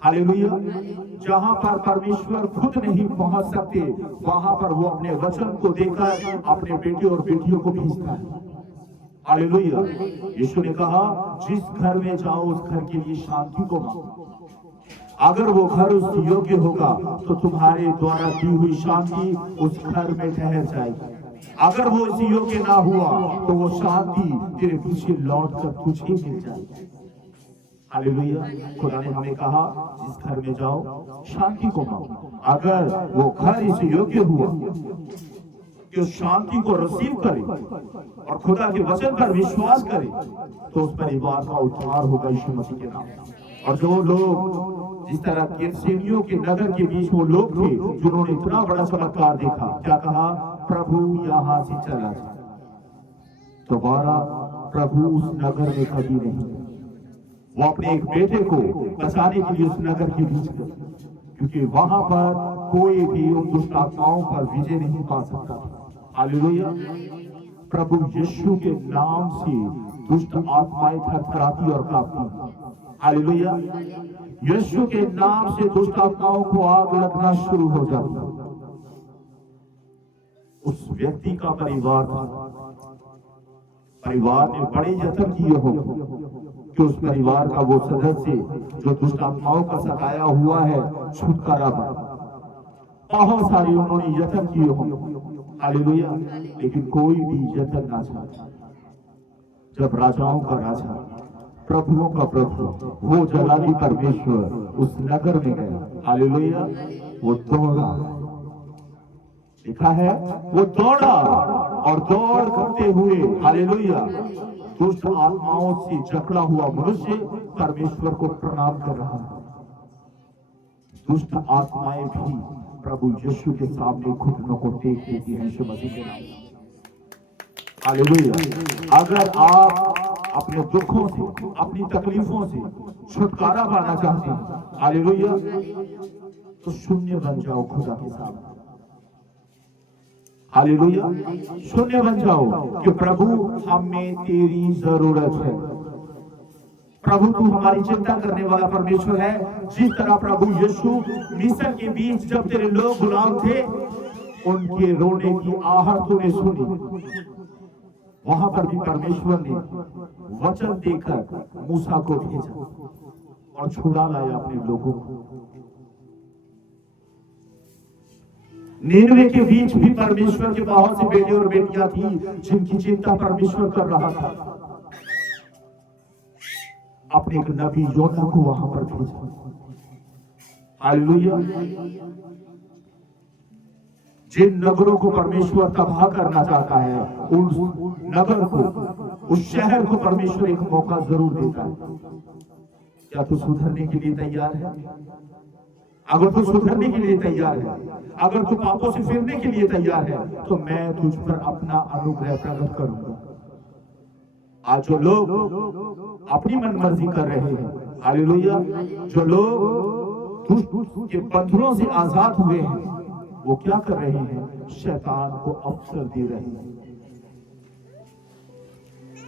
हालेलुया। जहां पर परमेश्वर खुद नहीं पहुंच सकते, वहां पर वो अपने वचन को देकर अपने बेटे और बेटियों को भेजता है। हालेलुया। यीशु ने कहा, जिस घर में जाओ उस घर के लिए शांति को मांगो। अगर वो घर उस योग्य होगा तो तुम्हारे द्वारा दी हुई शांति उस घर में ठहर जाएगी। अगर वो इस योग्य ना हुआ तो वो शांति तेरे पीछे लौट कर तुझे मिल जाएगी। हालेलुया। खुदा ने हमें कहा, जिस घर में जाओ शांति को मांगो। अगर वो घर इस योग्य हुआ कि उस शांति को रिसीव करे और खुदा के वचन पर विश्वास करे, तो उस परिवार का उद्धार होगा यीशु मसीह के नाम। और जो लोग, जिस तरह गेतसेमनियों के नगर के बीच वो लोग थे जिन्होंने इतना बड़ा चमत्कार देखा, क्या कहा? प्रभु यहां से चला जाए। दोबारा प्रभु उस नगर में कभी नहीं। वो अपने एक बेटे को बचाने के लिए उस नगर के बीच गए, क्योंकि वहां पर कोई भी उन दुष्ट आत्माओं पर विजय नहीं पा सकता। हालेलुया। प्रभु यीशु के नाम से दुष्ट आत्माएं थरथराती और कांपती। हालेलुया। यीशु के नाम से दुष्ट आत्माओं को आग लगना शुरू हो जाती। उस व्यक्ति का परिवार था। परिवार ने बड़े यत्न किए होंगे कि उस परिवार का वो सदस्य जो दुष्ट आत्माओं का सताया हुआ है छुटकारा पाए। बहुत सारे उन्होंने यत्न किए होंगे। हालेलुया। लेकिन कोई भी यत्न ना चाहा। जब राजाओं का राजा, प्रभुओं का प्रभु, वो जलाली परमेश्वर उस नगर में गया। हालेलुया। वो दौड़ा, लिखा है वो दौड़ा और दौड़ करते हुए, हालेलुया, दुष्ट आत्माओं से जकड़ा हुआ मनुष्य परमेश्वर को प्रणाम कर रहा है। दुष्ट आत्माएं भी प्रभु यीशु के सामने घुटनों को टेक देती हैं यीशु मसीह के नाम में। हालेलुया। अगर आप अपने दुखों से, अपनी तकलीफों से छुटकारा पाना चाहते हैं, हालेलुया, तो शून्य बन जाओ खुदा के सामने। हालेलुया। शून्य बन जाओ कि प्रभु हमें तेरी जरूरत है। प्रभु तू हमारी चिंता करने वाला परमेश्वर है। जिस तरह प्रभु यीशु मिस्र के बीच जब तेरे लोग गुलाम थे, उनके रोने की आहट तूने सुनी, वहां पर भी परमेश्वर ने वचन देकर मूसा को भेजा और छुड़ा लाया अपने लोगों को। नीनवे के बीच भी परमेश्वर के बहुत से बेटे और बेटियां थी जिनकी चिंता परमेश्वर कर रहा था। अपने एक नबी योना को वहां पर भेजा। हालेलुया। जिन नगरों को परमेश्वर तबाह करना चाहता है, उस नगर को, उस शहर को परमेश्वर एक मौका जरूर देता है। क्या तू सुधरने के लिए तैयार है? अगर तू सुधरने के लिए तैयार है, अगर तू पापों से फिरने के लिए तैयार है, तो मैं तुझ पर अपना अनुग्रह प्रकट करूंगा। आज जो लोग अपनी मनमर्जी कर रहे हैं, हालेलुया, जो लोग दुष्ट के बंधनों से आजाद हुए हैं, वो क्या कर रहे हैं? शैतान को अवसर दे रहे हैं।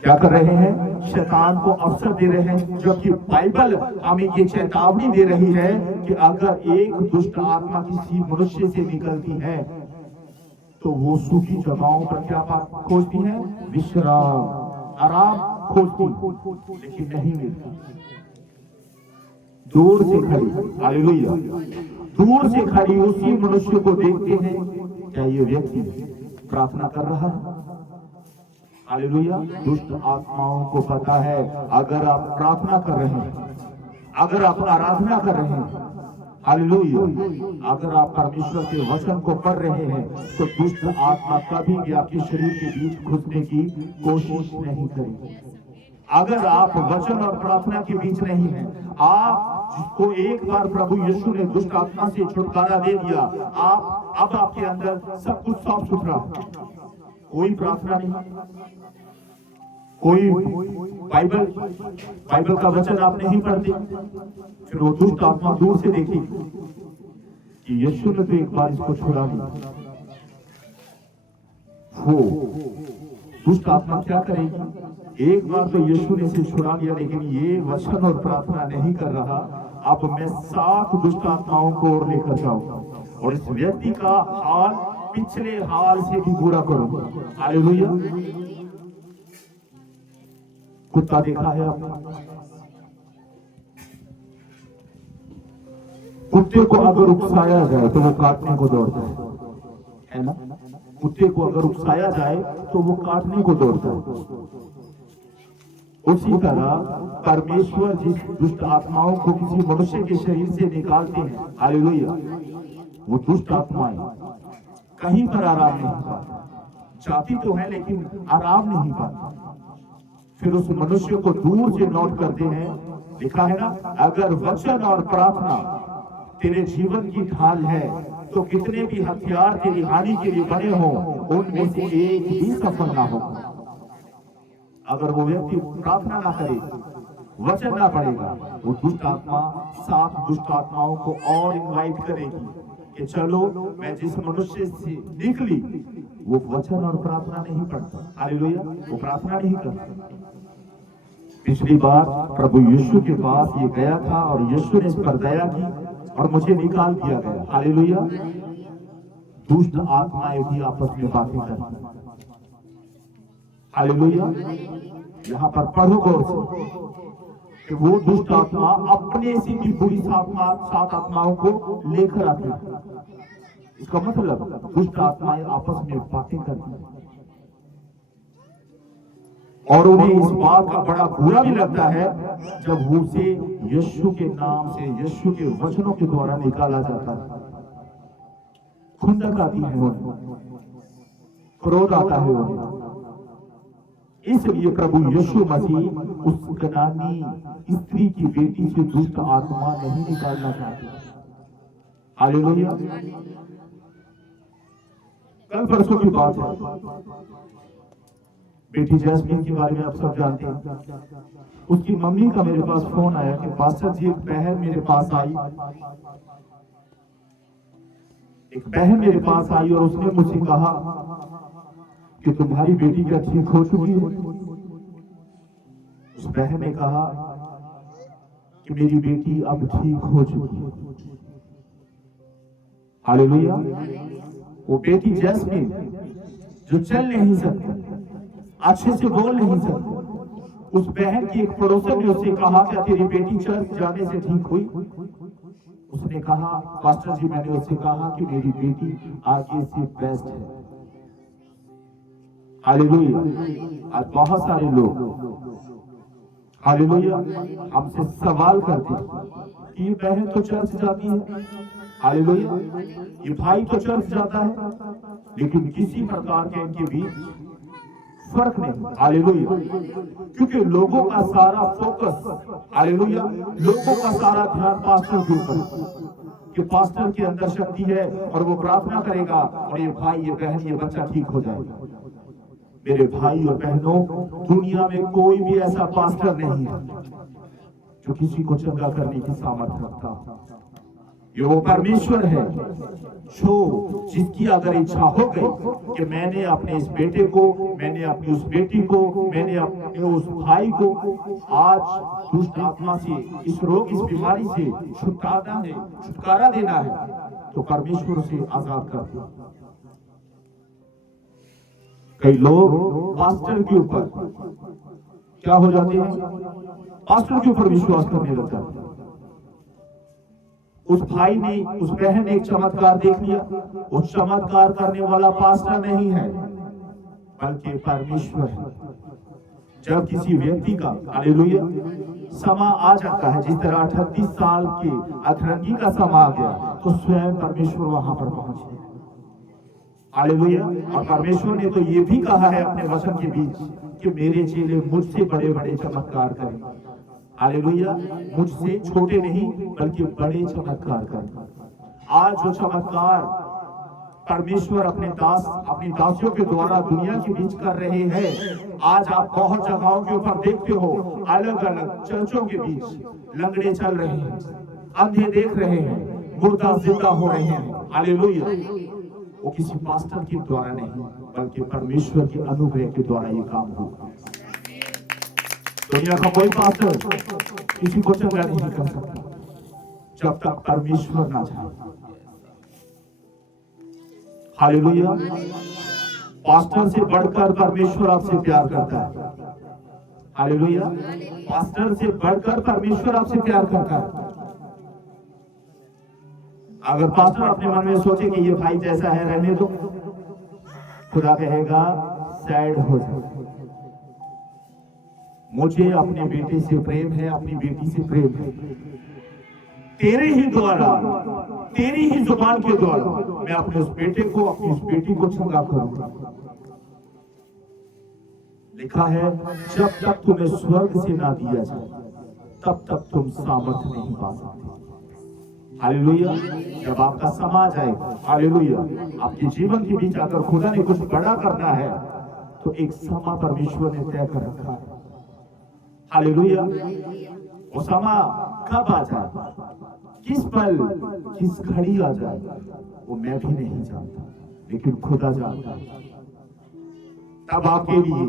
क्या कर रहे हैं? शैतान को अवसर दे रहे हैं। जबकि बाइबल हमें ये चेतावनी दे रही है कि अगर एक दुष्ट आत्मा किसी मनुष्य से निकलती है, तो वो सूखी जगहों पर क्या खोजती है? विश्राम, आराम खोजती, लेकिन नहीं मिलता। दूर से खड़ी, हालेलुया, दूर से खड़ी उसी मनुष्य को देखते हैं, क्या ये व्यक्ति प्रार्थना कर रहा है? हालेलुया। दुष्ट आत्माओं को पता है, अगर आप प्रार्थना कर रहे हैं, अगर आप आराधना कर रहे हैं, हालेलुया, अगर आप परमेश्वर के वचन को पढ़ रहे हैं, तो दुष्ट आत्मा कभी भी आपके शरीर के बीच घुसने की कोशिश नहीं करेगी। अगर आप वचन और प्रार्थना के बीच नहीं हैं, आप जिसको एक बार प्रभु यीशु ने दुष्ट आत्मा से छुटकारा दे दिया, आप अब आपके अंदर सब कुछ साफ सुथरा है। कोई प्रार्थना नहीं, कोई बाइबल का वचन आप नहीं पढ़ते, फिर वो दुष्ट आत्मा दूर से देखी कि यीशु ने तो एक बार इसको छुड़ा दिया। वो दुष्ट आत्मा क्या करेगी? एक बार तो यीशु ने इसे छुड़ा लिया, लेकिन ये वचन और प्रार्थना नहीं कर रहा। अब मैं 7 दुष्ट आत्माओं को और लेकर जाऊंगा और इस व्यक्ति का हाल पिछले हाल से भी बुरा करूंगा। हालेलुया। कुत्ता देखा है आपने? कुत्ते को अगर उकसाया जाए तो वो काटने को दौड़ता है ना? कुत्ते को अगर उकसाया जाए तो वो काटने को दौड़ता है। उसी तरह परमेश्वर जिस दुष्ट आत्माओं को किसी मनुष्य के शरीर से निकालते हैं, हालेलुया, वो दुष्ट आत्माएं कहीं पर आराम नहीं पाती। चाहती तो है लेकिन आराम नहीं पाती। फिर उस मनुष्य को दूर से नोट करते हैं। लिखा है ना, अगर वचन और प्रार्थना तेरे जीवन की ढाल है, तो कितने भी हथियार तेरी हानि के लिए बने हों, उनमें से एक भी सफल ना हो। अगर वो व्यक्ति प्रार्थना ना करे, वचन ना पढ़ेगा, वो दुष्ट आत्मा 7 दुष्ट आत्माओं को और इनवाइट करेगी कि चलो, मैं जिस मनुष्य से निकली वो वचन और प्रार्थना नहीं पढ़ता, हालेलुया, वो प्रार्थना नहीं करता। पिछली बार प्रभु यीशु के पास ये गया था और यीशु ने इस पर दया की और मुझे निकाल दिया गया, हालेलुया। दुष्ट आत्माएं भी आपस में बातें करती, हालेलुया। यहाँ पर पढ़ो गौर से कि वो दुष्ट आत्मा अपने से भी बुरी 7 आत्माओं को लेकर आती है। इसका मतलब दुष्ट आत्माएं आपस में बातें करती हैं और उन्हें इस बात का बड़ा बुरा भी लगता है जब उसे यीशु के नाम से, यीशु के वचनों के द्वारा निकाला जाता है। खुंदक आती है उन्हें, क्रोध आता है उन्हें। इसलिए प्रभु यीशु मसीह उस कनानी स्त्री की बेटी से दुष्ट आत्मा नहीं निकालना चाहते, हालेलुया। कल परसों की बात है, बेटी जैस्मिन के बारे में आप सब जानते हैं। उसकी मम्मी का मेरे पास फोन आया कि पास्टर जी, एक बहन मेरे पास आई और उसने मुझसे कहा कि तुम्हारी बेटी क्या ठीक हो चुकी है? उस बहन ने कहा कि मेरी बेटी अब ठीक हो चुकी है। हालेलुया। वो बेटी जैस्मीन जो चल नहीं सकती, अच्छे से बोल नहीं सकती, उस बहन की एक पड़ोसन ने उससे कहा क्या तेरी बेटी चर्च जाने से ठीक हुई? उसने कहा पास्टर जी मैंने उससे कहा कि मेरी बेटी आगे से बेस्ट है। हालेलुया। आज बहुत सारे लोग हालेलुया हमसे सवाल करते हैं कि ये बहन तो चर्च जाती है, हालेलुया, ये भाई तो चर्च जाता है, लेकिन किसी प्रकार के इनके बीच फर्क नहीं। हालेलुया। क्योंकि लोगों का सारा फोकस, हालेलुया, लोगों का सारा ध्यान पास्टर के ऊपर कि पास्टर के अंदर शक्ति है और वो प्रार्थना करेगा और ये भाई ये बहन ये बच्चा ठीक हो जाएगा। मेरे भाई और बहनों, दुनिया में कोई भी ऐसा पास्टर नहीं है जो किसी को चंगा करने की सामर्थ्य रखता। ये वो परमेश्वर है जो जिसकी अगर इच्छा हो गई कि मैंने अपने इस बेटे को, मैंने अपनी उस बेटी को, मैंने अपने उस भाई को आज दुष्ट आत्मा से, इस रोग, इस बीमारी से छुटकारा है, छुटकारा देना है, तो परमेश्वर उसे आजाद कर दे। कई लोग पास्टर के ऊपर क्या हो जाते हैं? पास्टर के ऊपर विश्वास करने लग जाते हैं। उस भाई ने, उस बहन ने एक चमत्कार देख लिया, वो चमत्कार करने वाला पास्टर नहीं है बल्कि परमेश्वर है। जब किसी व्यक्ति का हालेलुया समा आ जाता है, जिस तरह 38 साल के अधरंगी का समा आ गया, तो स्वयं परमेश्वर वहां पर पहुंचे। हालेलुया। और परमेश्वर ने तो ये भी कहा है अपने वचन के बीच कि मेरे चेले मुझसे बड़े बड़े चमत्कार करें। हालेलुया। मुझसे छोटे नहीं बल्कि बड़े चमत्कार करें। आज जो चमत्कार परमेश्वर अपने दास, अपनी दासियों के द्वारा दुनिया के बीच कर रहे हैं, आज आप बहुत जगहों के ऊपर देखते हो, अलग अलग चर्चों के बीच लंगड़े चल रहे हैं, अंधे देख रहे हैं, मुर्दा जिंदा हो रहे हैं। हालेलुया। वो किसी पास्टर के द्वारा नहीं बल्कि परमेश्वर के अनुग्रह के द्वारा ये काम हुआ। दुनिया का कोई पास्टर किसी को चंगा नहीं कर सकता जब तक परमेश्वर ना चाहे। हालेलुया। पास्टर से बढ़कर परमेश्वर आपसे प्यार करता है। हालेलुया। पास्टर से बढ़कर परमेश्वर आपसे प्यार करता है। अगर पास्टर अपने मन में सोचे कि ये भाई जैसा है रहने दो, खुदा कहेगा सैड हो जाओ। मुझे अपने बेटे से प्रेम है, अपनी बेटी से प्रेम है। तेरे ही द्वारा, तेरी ही जुबान के द्वारा मैं अपने उस बेटे को, अपनी उस बेटी को चंगा करूंगा। लिखा है जब तक तुम्हें स्वर्ग से ना दिया जाए तब तक तुम सामर्थ्य नहीं पा सकते। हालेलुया। जब आपका समाज आएगा, हालेलुया, आपके जीवन के बीच अगर खुदा ने कुछ बड़ा करना है तो एक समा परमेश्वर ने तय कर रखा है। हालेलुया। वो समा कब आ जाए, किस पल, किस घड़ी आ जाए, वो मैं भी नहीं जानता, लेकिन खुदा जानता है। तब आपके लिए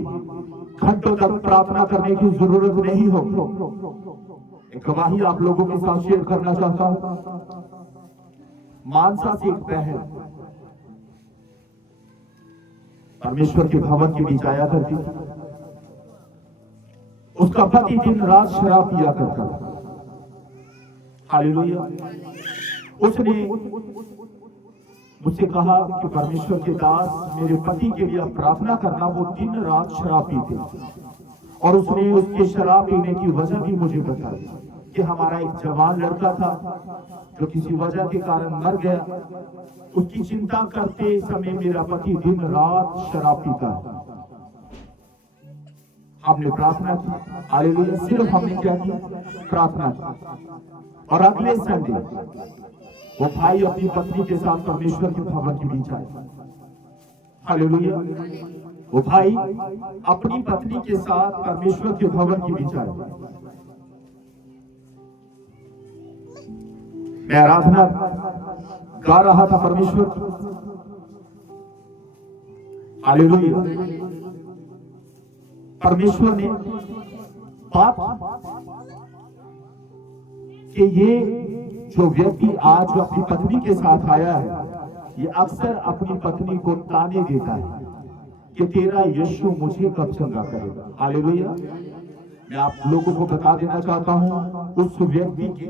घंटों तक प्रार्थना करने की जरूरत नहीं होगी। एक गवाही आप लोगों के साथ शेयर करना चाहता हूं। मानसा से एक बहन परमेश्वर के भवन के बीच आया करती थी। उसका पति दिन रात शराब पिया करता था। हालेलुया। उसने मुझसे कहा कि परमेश्वर के दास, मेरे पति के लिए प्रार्थना करना। वो दिन रात शराब पीते और उसने उसके शराब पीने की वजह भी मुझे बताई कि हमारा एक जवान लड़का था जो किसी वजह के कारण मर गया। उसकी चिंता करते समय मेरा पति दिन रात शराब पीता है। हमने प्रार्थना की। हालेलुया। सिर्फ हमने क्या किया? प्रार्थना की। और अगले संडे वो भाई अपनी पत्नी के साथ परमेश्वर के भवन के बीच आए। हालेलुया। वो भाई अपनी पत्नी के साथ परमेश्वर के भवन के बीच आए। मैं आराधना गा रहा था परमेश्वर की। हालेलुया। परमेश्वर ने बात कि ये जो व्यक्ति आज अपनी पत्नी के साथ आया है, ये अक्सर अपनी पत्नी को ताने देता है कि तेरा यीशु मुझे कब चंगा करेगा। हालेलुया। मैं आप लोगों को बता देना चाहता हूं, उस व्यक्ति के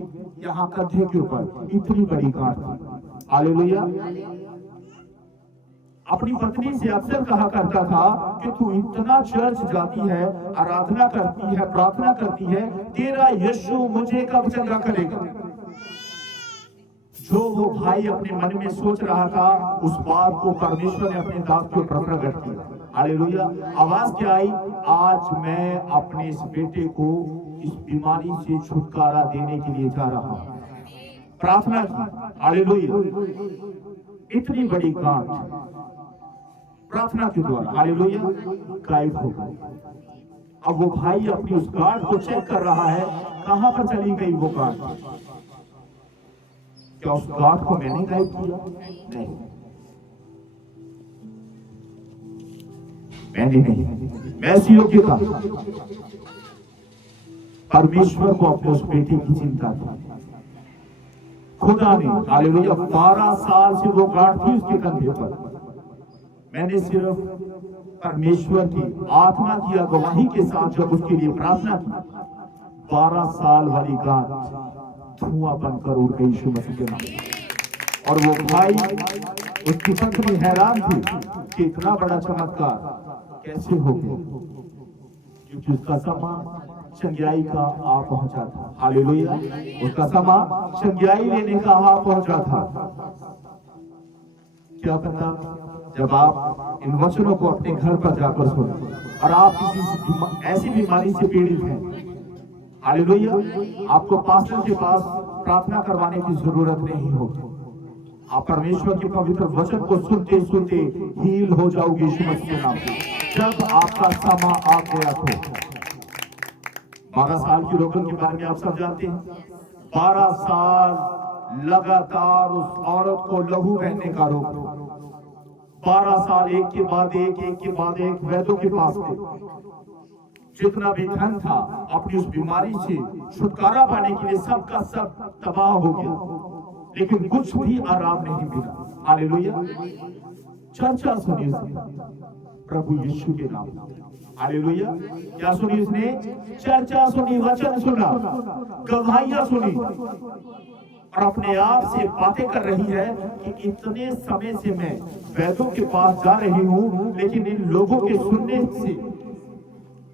यहाँ कंधे के ऊपर इतनी बड़ी गांठ थी। हालेलुया। अपनी पत्नी से अक्सर कहा करता था कि तू इतना चर्च जाती है, आराधना करती है, प्रार्थना करती है, तेरा यीशु मुझे कब चंगा करेगा। जो वो भाई अपने मन में सोच रहा था, उस बात को परमेश्वर ने अपने दास के ऊपर प्रकट किया। हालेलुया। आवाज क्या आई? आज मैं अपने इस बेटे को इस बीमारी से छुटकारा देने के लिए जा रहा हूं। प्रार्थना की। हालेलुया। इतनी बड़ी गांठ प्रार्थना के द्वारा, हालेलुया, गायब हो गई। अब वो भाई अपनी उस गांठ को चेक कर रहा है, कहां पर चली गई वो गांठ। क्या उस गांठ को मैंने गायब किया? नहीं, मैंने नहीं। मैं ऐसी योग्य था। परमेश्वर को अपने उस बेटे की चिंता थी। खुदा ने, हालेलुया, 12 साल से वो गांठ थी उसके कंधे पर। मैंने सिर्फ परमेश्वर की आत्मा की अगुवाई के साथ जब उसके लिए प्रार्थना की, 12 साल वाली गांठ धुआं बनकर उड़ गई यीशु मसीह के नाम से। और वो भाई, उसकी पत्नी हैरान थी कि इतना बड़ा चमत्कार कैसे हो गया, क्योंकि उसका समय चंगाई का आ पहुंचा था। हालेलुया। उसका समय चंगाई लेने का आ पहुंचा था। क्या पता जब आप इन वचनों को अपने घर पर जाकर सुने और आप किसी ऐसी बीमारी से पीड़ित हैं, हालेलुया, आपको पास्टर के पास प्रार्थना करवाने की जरूरत नहीं होगी। आप परमेश्वर के पवित्र वचन को सुनते सुनते हील हो जाओगे यीशु मसीह के नाम से। जब आपका समय आ गया तो 12 साल की रोगन के बारे में आप सब जानते हैं। 12 साल लगातार उस औरत को लहू बहने का रोग। 12 साल एक के बाद एक वैद्यों के पास थे। जितना भी धन था अपनी उस बीमारी से छुटकारा पाने के लिए सबका सब तबाह हो गया, लेकिन कुछ भी आराम नहीं मिला। हालेलुया। चर्चा सुनी उसने प्रभु यीशु के नाम। हालेलुया। क्या सुनी उसने? चर्चा सुनी, वचन सुना, गवाहियां सुनी, और अपने आप से बातें कर रही है कि इतने समय से मैं वैद्यों के पास जा रही हूं, लेकिन इन लोगों के सुनने से,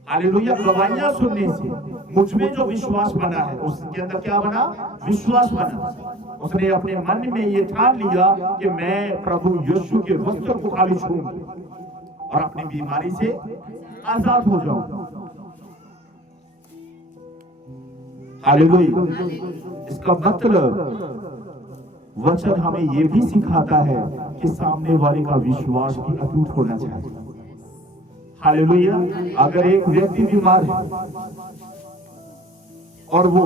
हालेलुया, गवाहियां सुनने से मुझ में जो विश्वास बना है, उसके अंदर क्या बना? विश्वास बना। उसने अपने मन में ये ठान लिया कि मैं प्रभु यीशु के वस्त्र को खाली छूऊंगी और अपनी बीमारी से आजाद हो जाऊं। हालेलुया। इसका मतलब वचन हमें यह भी सिखाता है कि सामने वाले का विश्वास भी अटूट होना चाहिए। हालेलुया। अगर एक व्यक्ति बीमार है और वो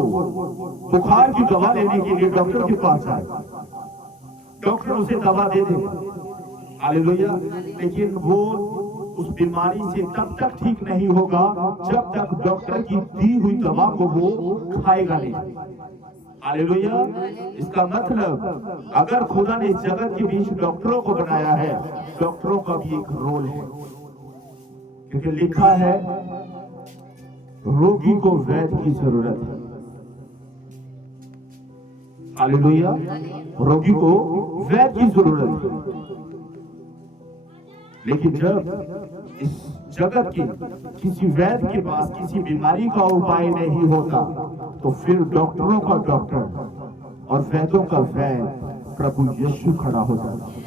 बुखार की दवा लेने के लिए डॉक्टर के पास आए, डॉक्टर उसे दवा दे देगा। हालेलुया। लेकिन वो उस बीमारी से तब तक ठीक नहीं होगा जब तक डॉक्टर की दी हुई दवा को वो खाएगा नहीं। हालेलुया। इसका मतलब अगर खुदा ने इस जगत के बीच डॉक्टरों को बनाया है, डॉक्टरों का भी एक रोल है, क्योंकि लिखा है रोगी को वैद्य की जरूरत है। हालेलुया। रोगी को वैद्य की जरूरत है। लेकिन जब इस जगत के किसी वैद्य के पास किसी बीमारी का उपाय नहीं होता, तो फिर डॉक्टरों का डॉक्टर और वैद्यों का वैद्य प्रभु यीशु खड़ा हो जाता है।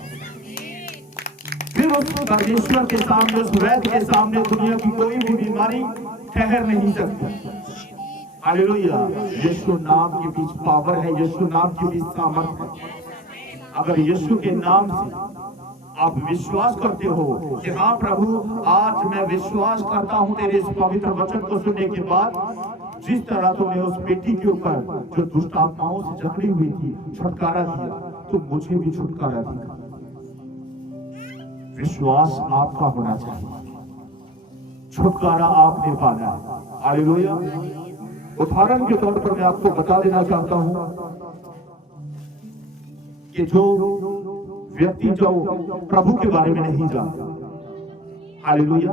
फिर उस परमेश्वर के सामने, उस वैद्य के सामने दुनिया की कोई भी बीमारी ठहर नहीं सकती। हालेलुया। यीशु नाम के बीच पावर है, यीशु नाम के बीच सामर्थ है। अगर यीशु के नाम से आप विश्वास करते हो कि हाँ प्रभु, आज मैं विश्वास करता हूं तेरे इस पवित्र वचन को सुनने के बाद, जिस तरह तुमने उस बेटी के ऊपर जो दुष्ट आत्माओं से जकड़ी हुई थी छुटकारा दिया, तो मुझे भी छुटकारा दिया। विश्वास आपका होना चाहिए। छुटकारा आपने पाना है। हालेलुया। उदाहरण के तौर पर मैं आपको बता देना चाहता हूं कि जो व्यक्ति जो प्रभु के बारे में नहीं जानता, हालेलुया,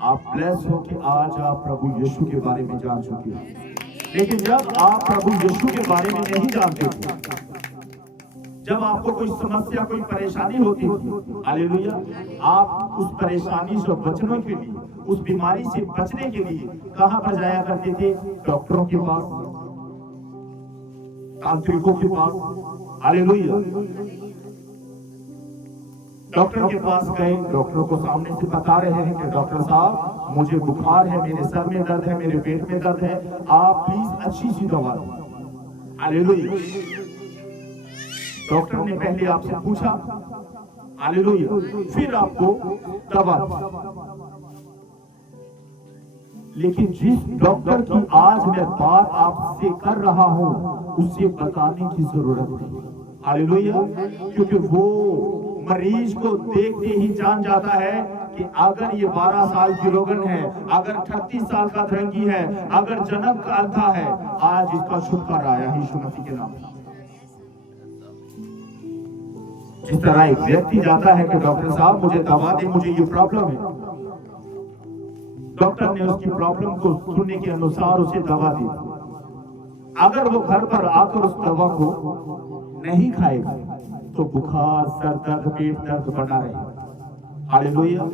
आप ब्लेस हो कि आज आप प्रभु यीशु के बारे में जान चुके हो। लेकिन जब आप प्रभु यीशु के बारे में नहीं जानते थे, जब आपको कोई समस्या कोई परेशानी होती थी, हालेलुया, आप उस परेशानी से बचने के लिए, उस बीमारी से बचने के लिए कहां पर जाया करते थे? डॉक्टरों के पास, तांत्रिकों के पास। हालेलुया। डॉक्टर के पास गए, डॉक्टर को सामने से बता रहे हैं कि डॉक्टर साहब मुझे बुखार है, मेरे सर में दर्द है, मेरे पेट में दर्द है, आप प्लीज अच्छी सी दवा दो। हालेलुया। डॉक्टर ने पहले आपसे पूछा, हालेलुया, फिर आपको दवा दी। लेकिन जिस डॉक्टर की आज मैं बात आपसे कर रहा हूं, उसे बताने की जरूरत है। हालेलुया। क्योंकि वो मरीज को देखते ही जान जाता है कि अगर ये 12 साल की रोगन है, अगर 38 साल का धरंगी है, अगर जन्म का अंधा है, आज इसका छुटकारा आया यीशु मसीह के नाम। जिस तरह एक व्यक्ति जाता है कि डॉक्टर साहब मुझे दवा दे, मुझे ये प्रॉब्लम है, डॉक्टर ने उसकी प्रॉब्लम को सुनने के अनुसार उसे दवा दी। अगर वो घर पर आकर उस दवा को नहीं खाएगा तो बुखार, सर दर्द, पेट दर्द बना रहेगा। हालेलुया।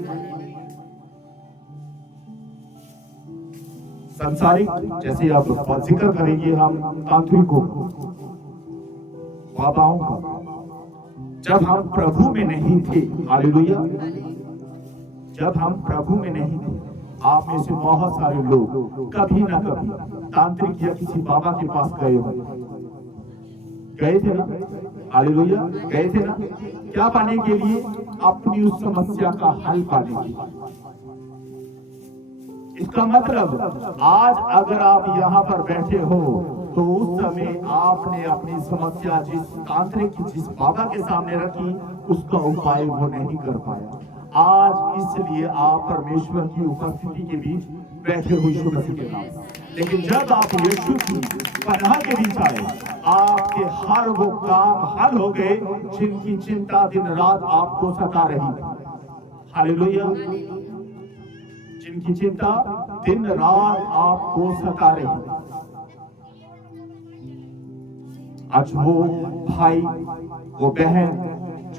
संसारिक, जैसे आप जिक्र करेंगे हम तांत्रिकों, बाबाओं का, जब हम प्रभु में नहीं थे, हालेलुया, जब हम प्रभु में नहीं थे, आप में से बहुत सारे लोग कभी ना कभी तांत्रिक या किसी बाबा के पास गए हो, गए थे ना? हालेलुया, गए थे ना? क्या पाने के लिए? अपनी उस समस्या का हल पाने के लिए। इसका मतलब आज अगर आप यहाँ पर बैठे हो तो उस समय आपने अपनी समस्या जिस तांत्रिक, जिस बाबा के सामने रखी, उसका उपाय वो नहीं कर पाया। आज इसलिए आप परमेश्वर की उपस्थिति के बीच बैठे हुए यीशु मसीह के नाम। लेकिन जब आप यीशु की पनाह के बीच आए, आपके हर वो काम हल हो गए जिनकी चिंता दिन रात आपको सता रही थी। हालेलुया। जिनकी चिंता दिन रात आपको सता रही। आज वो भाई, वो बहन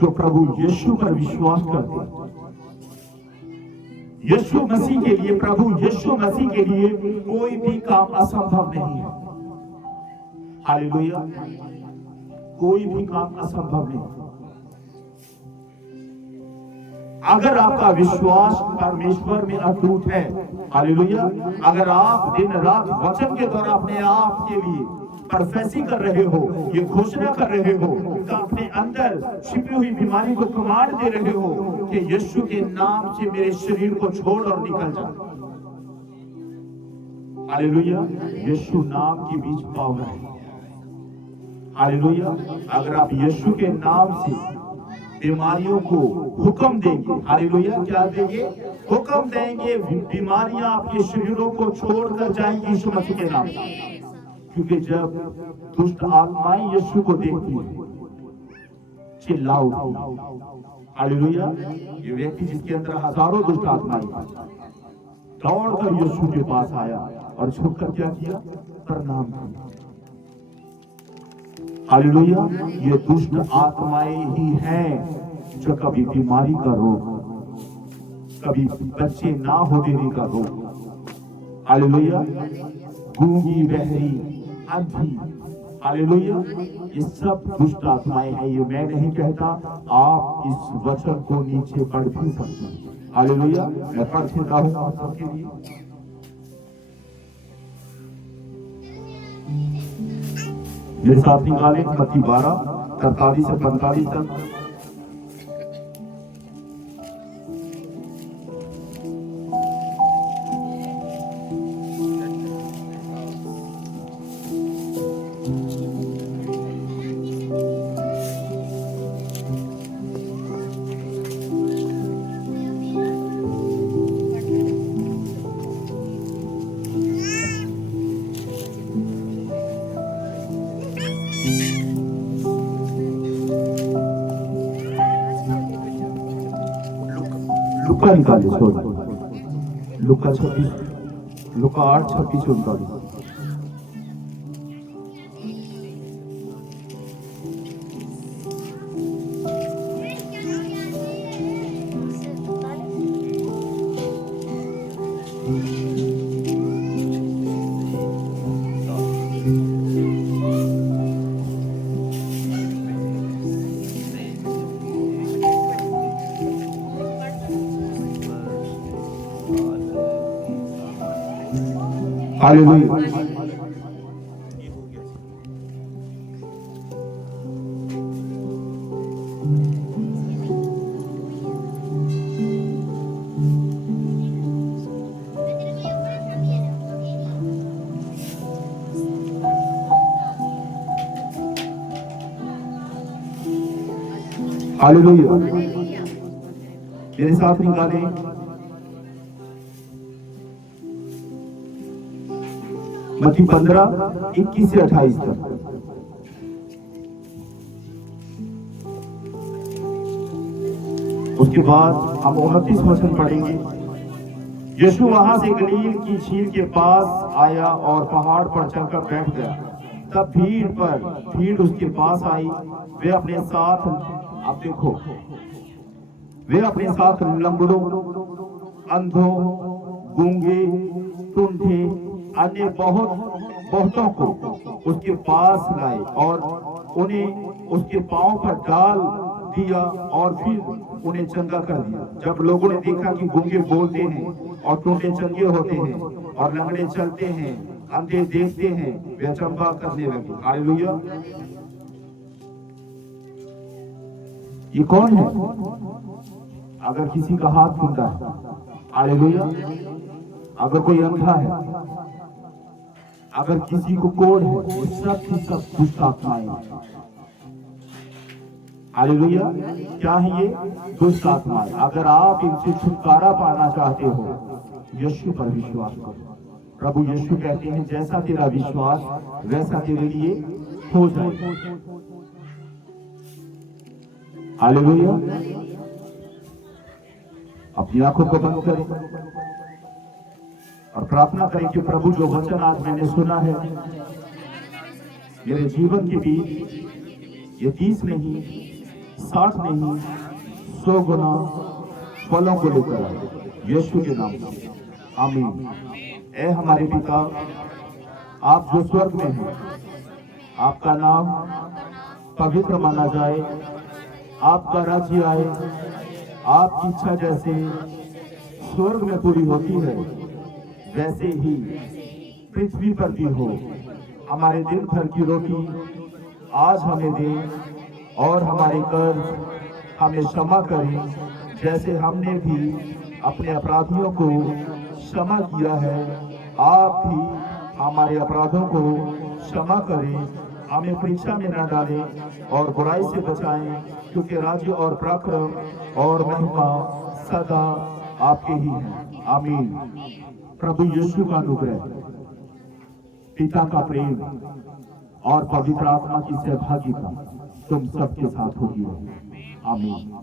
जो प्रभु यीशु पर विश्वास करते हैं, यीशु मसीह के लिए, प्रभु यीशु मसीह के लिए कोई भी काम असंभव नहीं है। हालेलुया। कोई भी काम असंभव नहीं। अगर आपका विश्वास परमेश्वर में अटूट है, हालेलुया, अगर आप दिन रात वचन के द्वारा अपने आप के लिए प्रोफेसी कर रहे हो, ये घोषणा कर रहे हो, तो अपने अंदर छिपी हुई बीमारी को कमांड दे रहे हो कि यीशु के नाम से मेरे शरीर को छोड़ और निकल जा। हालेलुया। यीशु नाम के बीच पावर है। हालेलुया। अगर आप यीशु के नाम से बीमारियों को हुक्म देंगे, हालेलुया, क्या देंगे? हुक्म देंगे, बीमारियां आपके शरीरों को छोड़कर जाएंगी यीशु मसीह के नाम से। क्योंकि जब दुष्ट आत्माएं यीशु को देखती है, चिल्लाओ। हालेलुया। ये व्यक्ति जिसके अंदर हजारों दुष्ट आत्माएं, दौड़कर यीशु के पास आया और झुककर क्या किया? प्रणाम किया। हालेलुया। ये दुष्ट आत्माएं ही हैं जो कभी बीमारी का रोग, कभी बच्चे ना हो देने का रोग, हालेलुया, गूंगी, बहरी, अंधी, हालेलुया, ये सब दुष्ट आत्माएं हैं। ये मैं नहीं कहता, आप इस वचन को नीचे पढ़ भी सकते हैं। हालेलुया। मैं पढ़ देता हूं आप सबके लिए। मेरे साथ निकाले मत्ती 12:43 से 45 तक। लुका निकाले, सॉरी, लुका 8:26-39। हालेलुया। हालेलुया। मेरे साथ निकाले मत्ती 15:21-28 तक। उसके बाद हम 29 वचन पढ़ेंगे। यीशु वहां से गलील की झील के पास आया और पहाड़ पर चलकर बैठ गया। तब भीड़ उसके पास आई। वे अपने साथ, आप देखो, वे अपने साथ लंगड़ों, अंधों, गूंगे, टूंढे, अन्य बहुतों को उसके पास लाए और उन्हें उसके पांव पर डाल दिया और फिर उन्हें चंगा कर दिया। जब लोगों ने देखा कि गूंगे बोलते हैं और टूंढे चंगे होते हैं और लंगड़े चलते हैं, अंधे देखते हैं, वे अचंभा करने लगे। हालेलुया। ये कौन है? अगर किसी का हाथ टूटा है, हालेलुया, अगर कोई अंधा है, अगर किसी को कोढ़ है, ये सब की सब दुष्ट आत्माएं। हालेलुया। क्या है ये? दुष्ट आत्माएं। अगर आप इनसे छुटकारा पाना चाहते हो, यीशु पर विश्वास करो। प्रभु यीशु कहते हैं, जैसा तेरा विश्वास वैसा तेरे लिए हो जाए। हालेलुया। अपनी आंखों को बंद करें और प्रार्थना करें कि प्रभु, जो वचन आज मैंने सुना है, मेरे जीवन के बीच ये 30 नहीं, 60 नहीं, 100 गुना फलों को लेकर आए, यीशु के नाम से, आमीन। ऐ हमारे पिता, आप जो स्वर्ग में हैं, आपका नाम पवित्र माना जाए, आपका राज्य आए, आपकी इच्छा जैसे स्वर्ग में पूरी होती है वैसे ही पृथ्वी पर भी हो। हमारे दिन भर की रोटी आज हमें दें और हमारे कर्ज हमें क्षमा करें, जैसे हमने भी अपने अपराधियों को क्षमा किया है। आप भी हमारे अपराधों को क्षमा करें, हमें परीक्षा में न डालें और बुराई से बचाएं, क्योंकि राज्य और पराक्रम और महिमा सदा आपके ही हैं। आमीन। प्रभु यीशु का अनुग्रह, पिता का प्रेम और पवित्र आत्मा की सहभागिता तुम सबके साथ होगी। आमीन।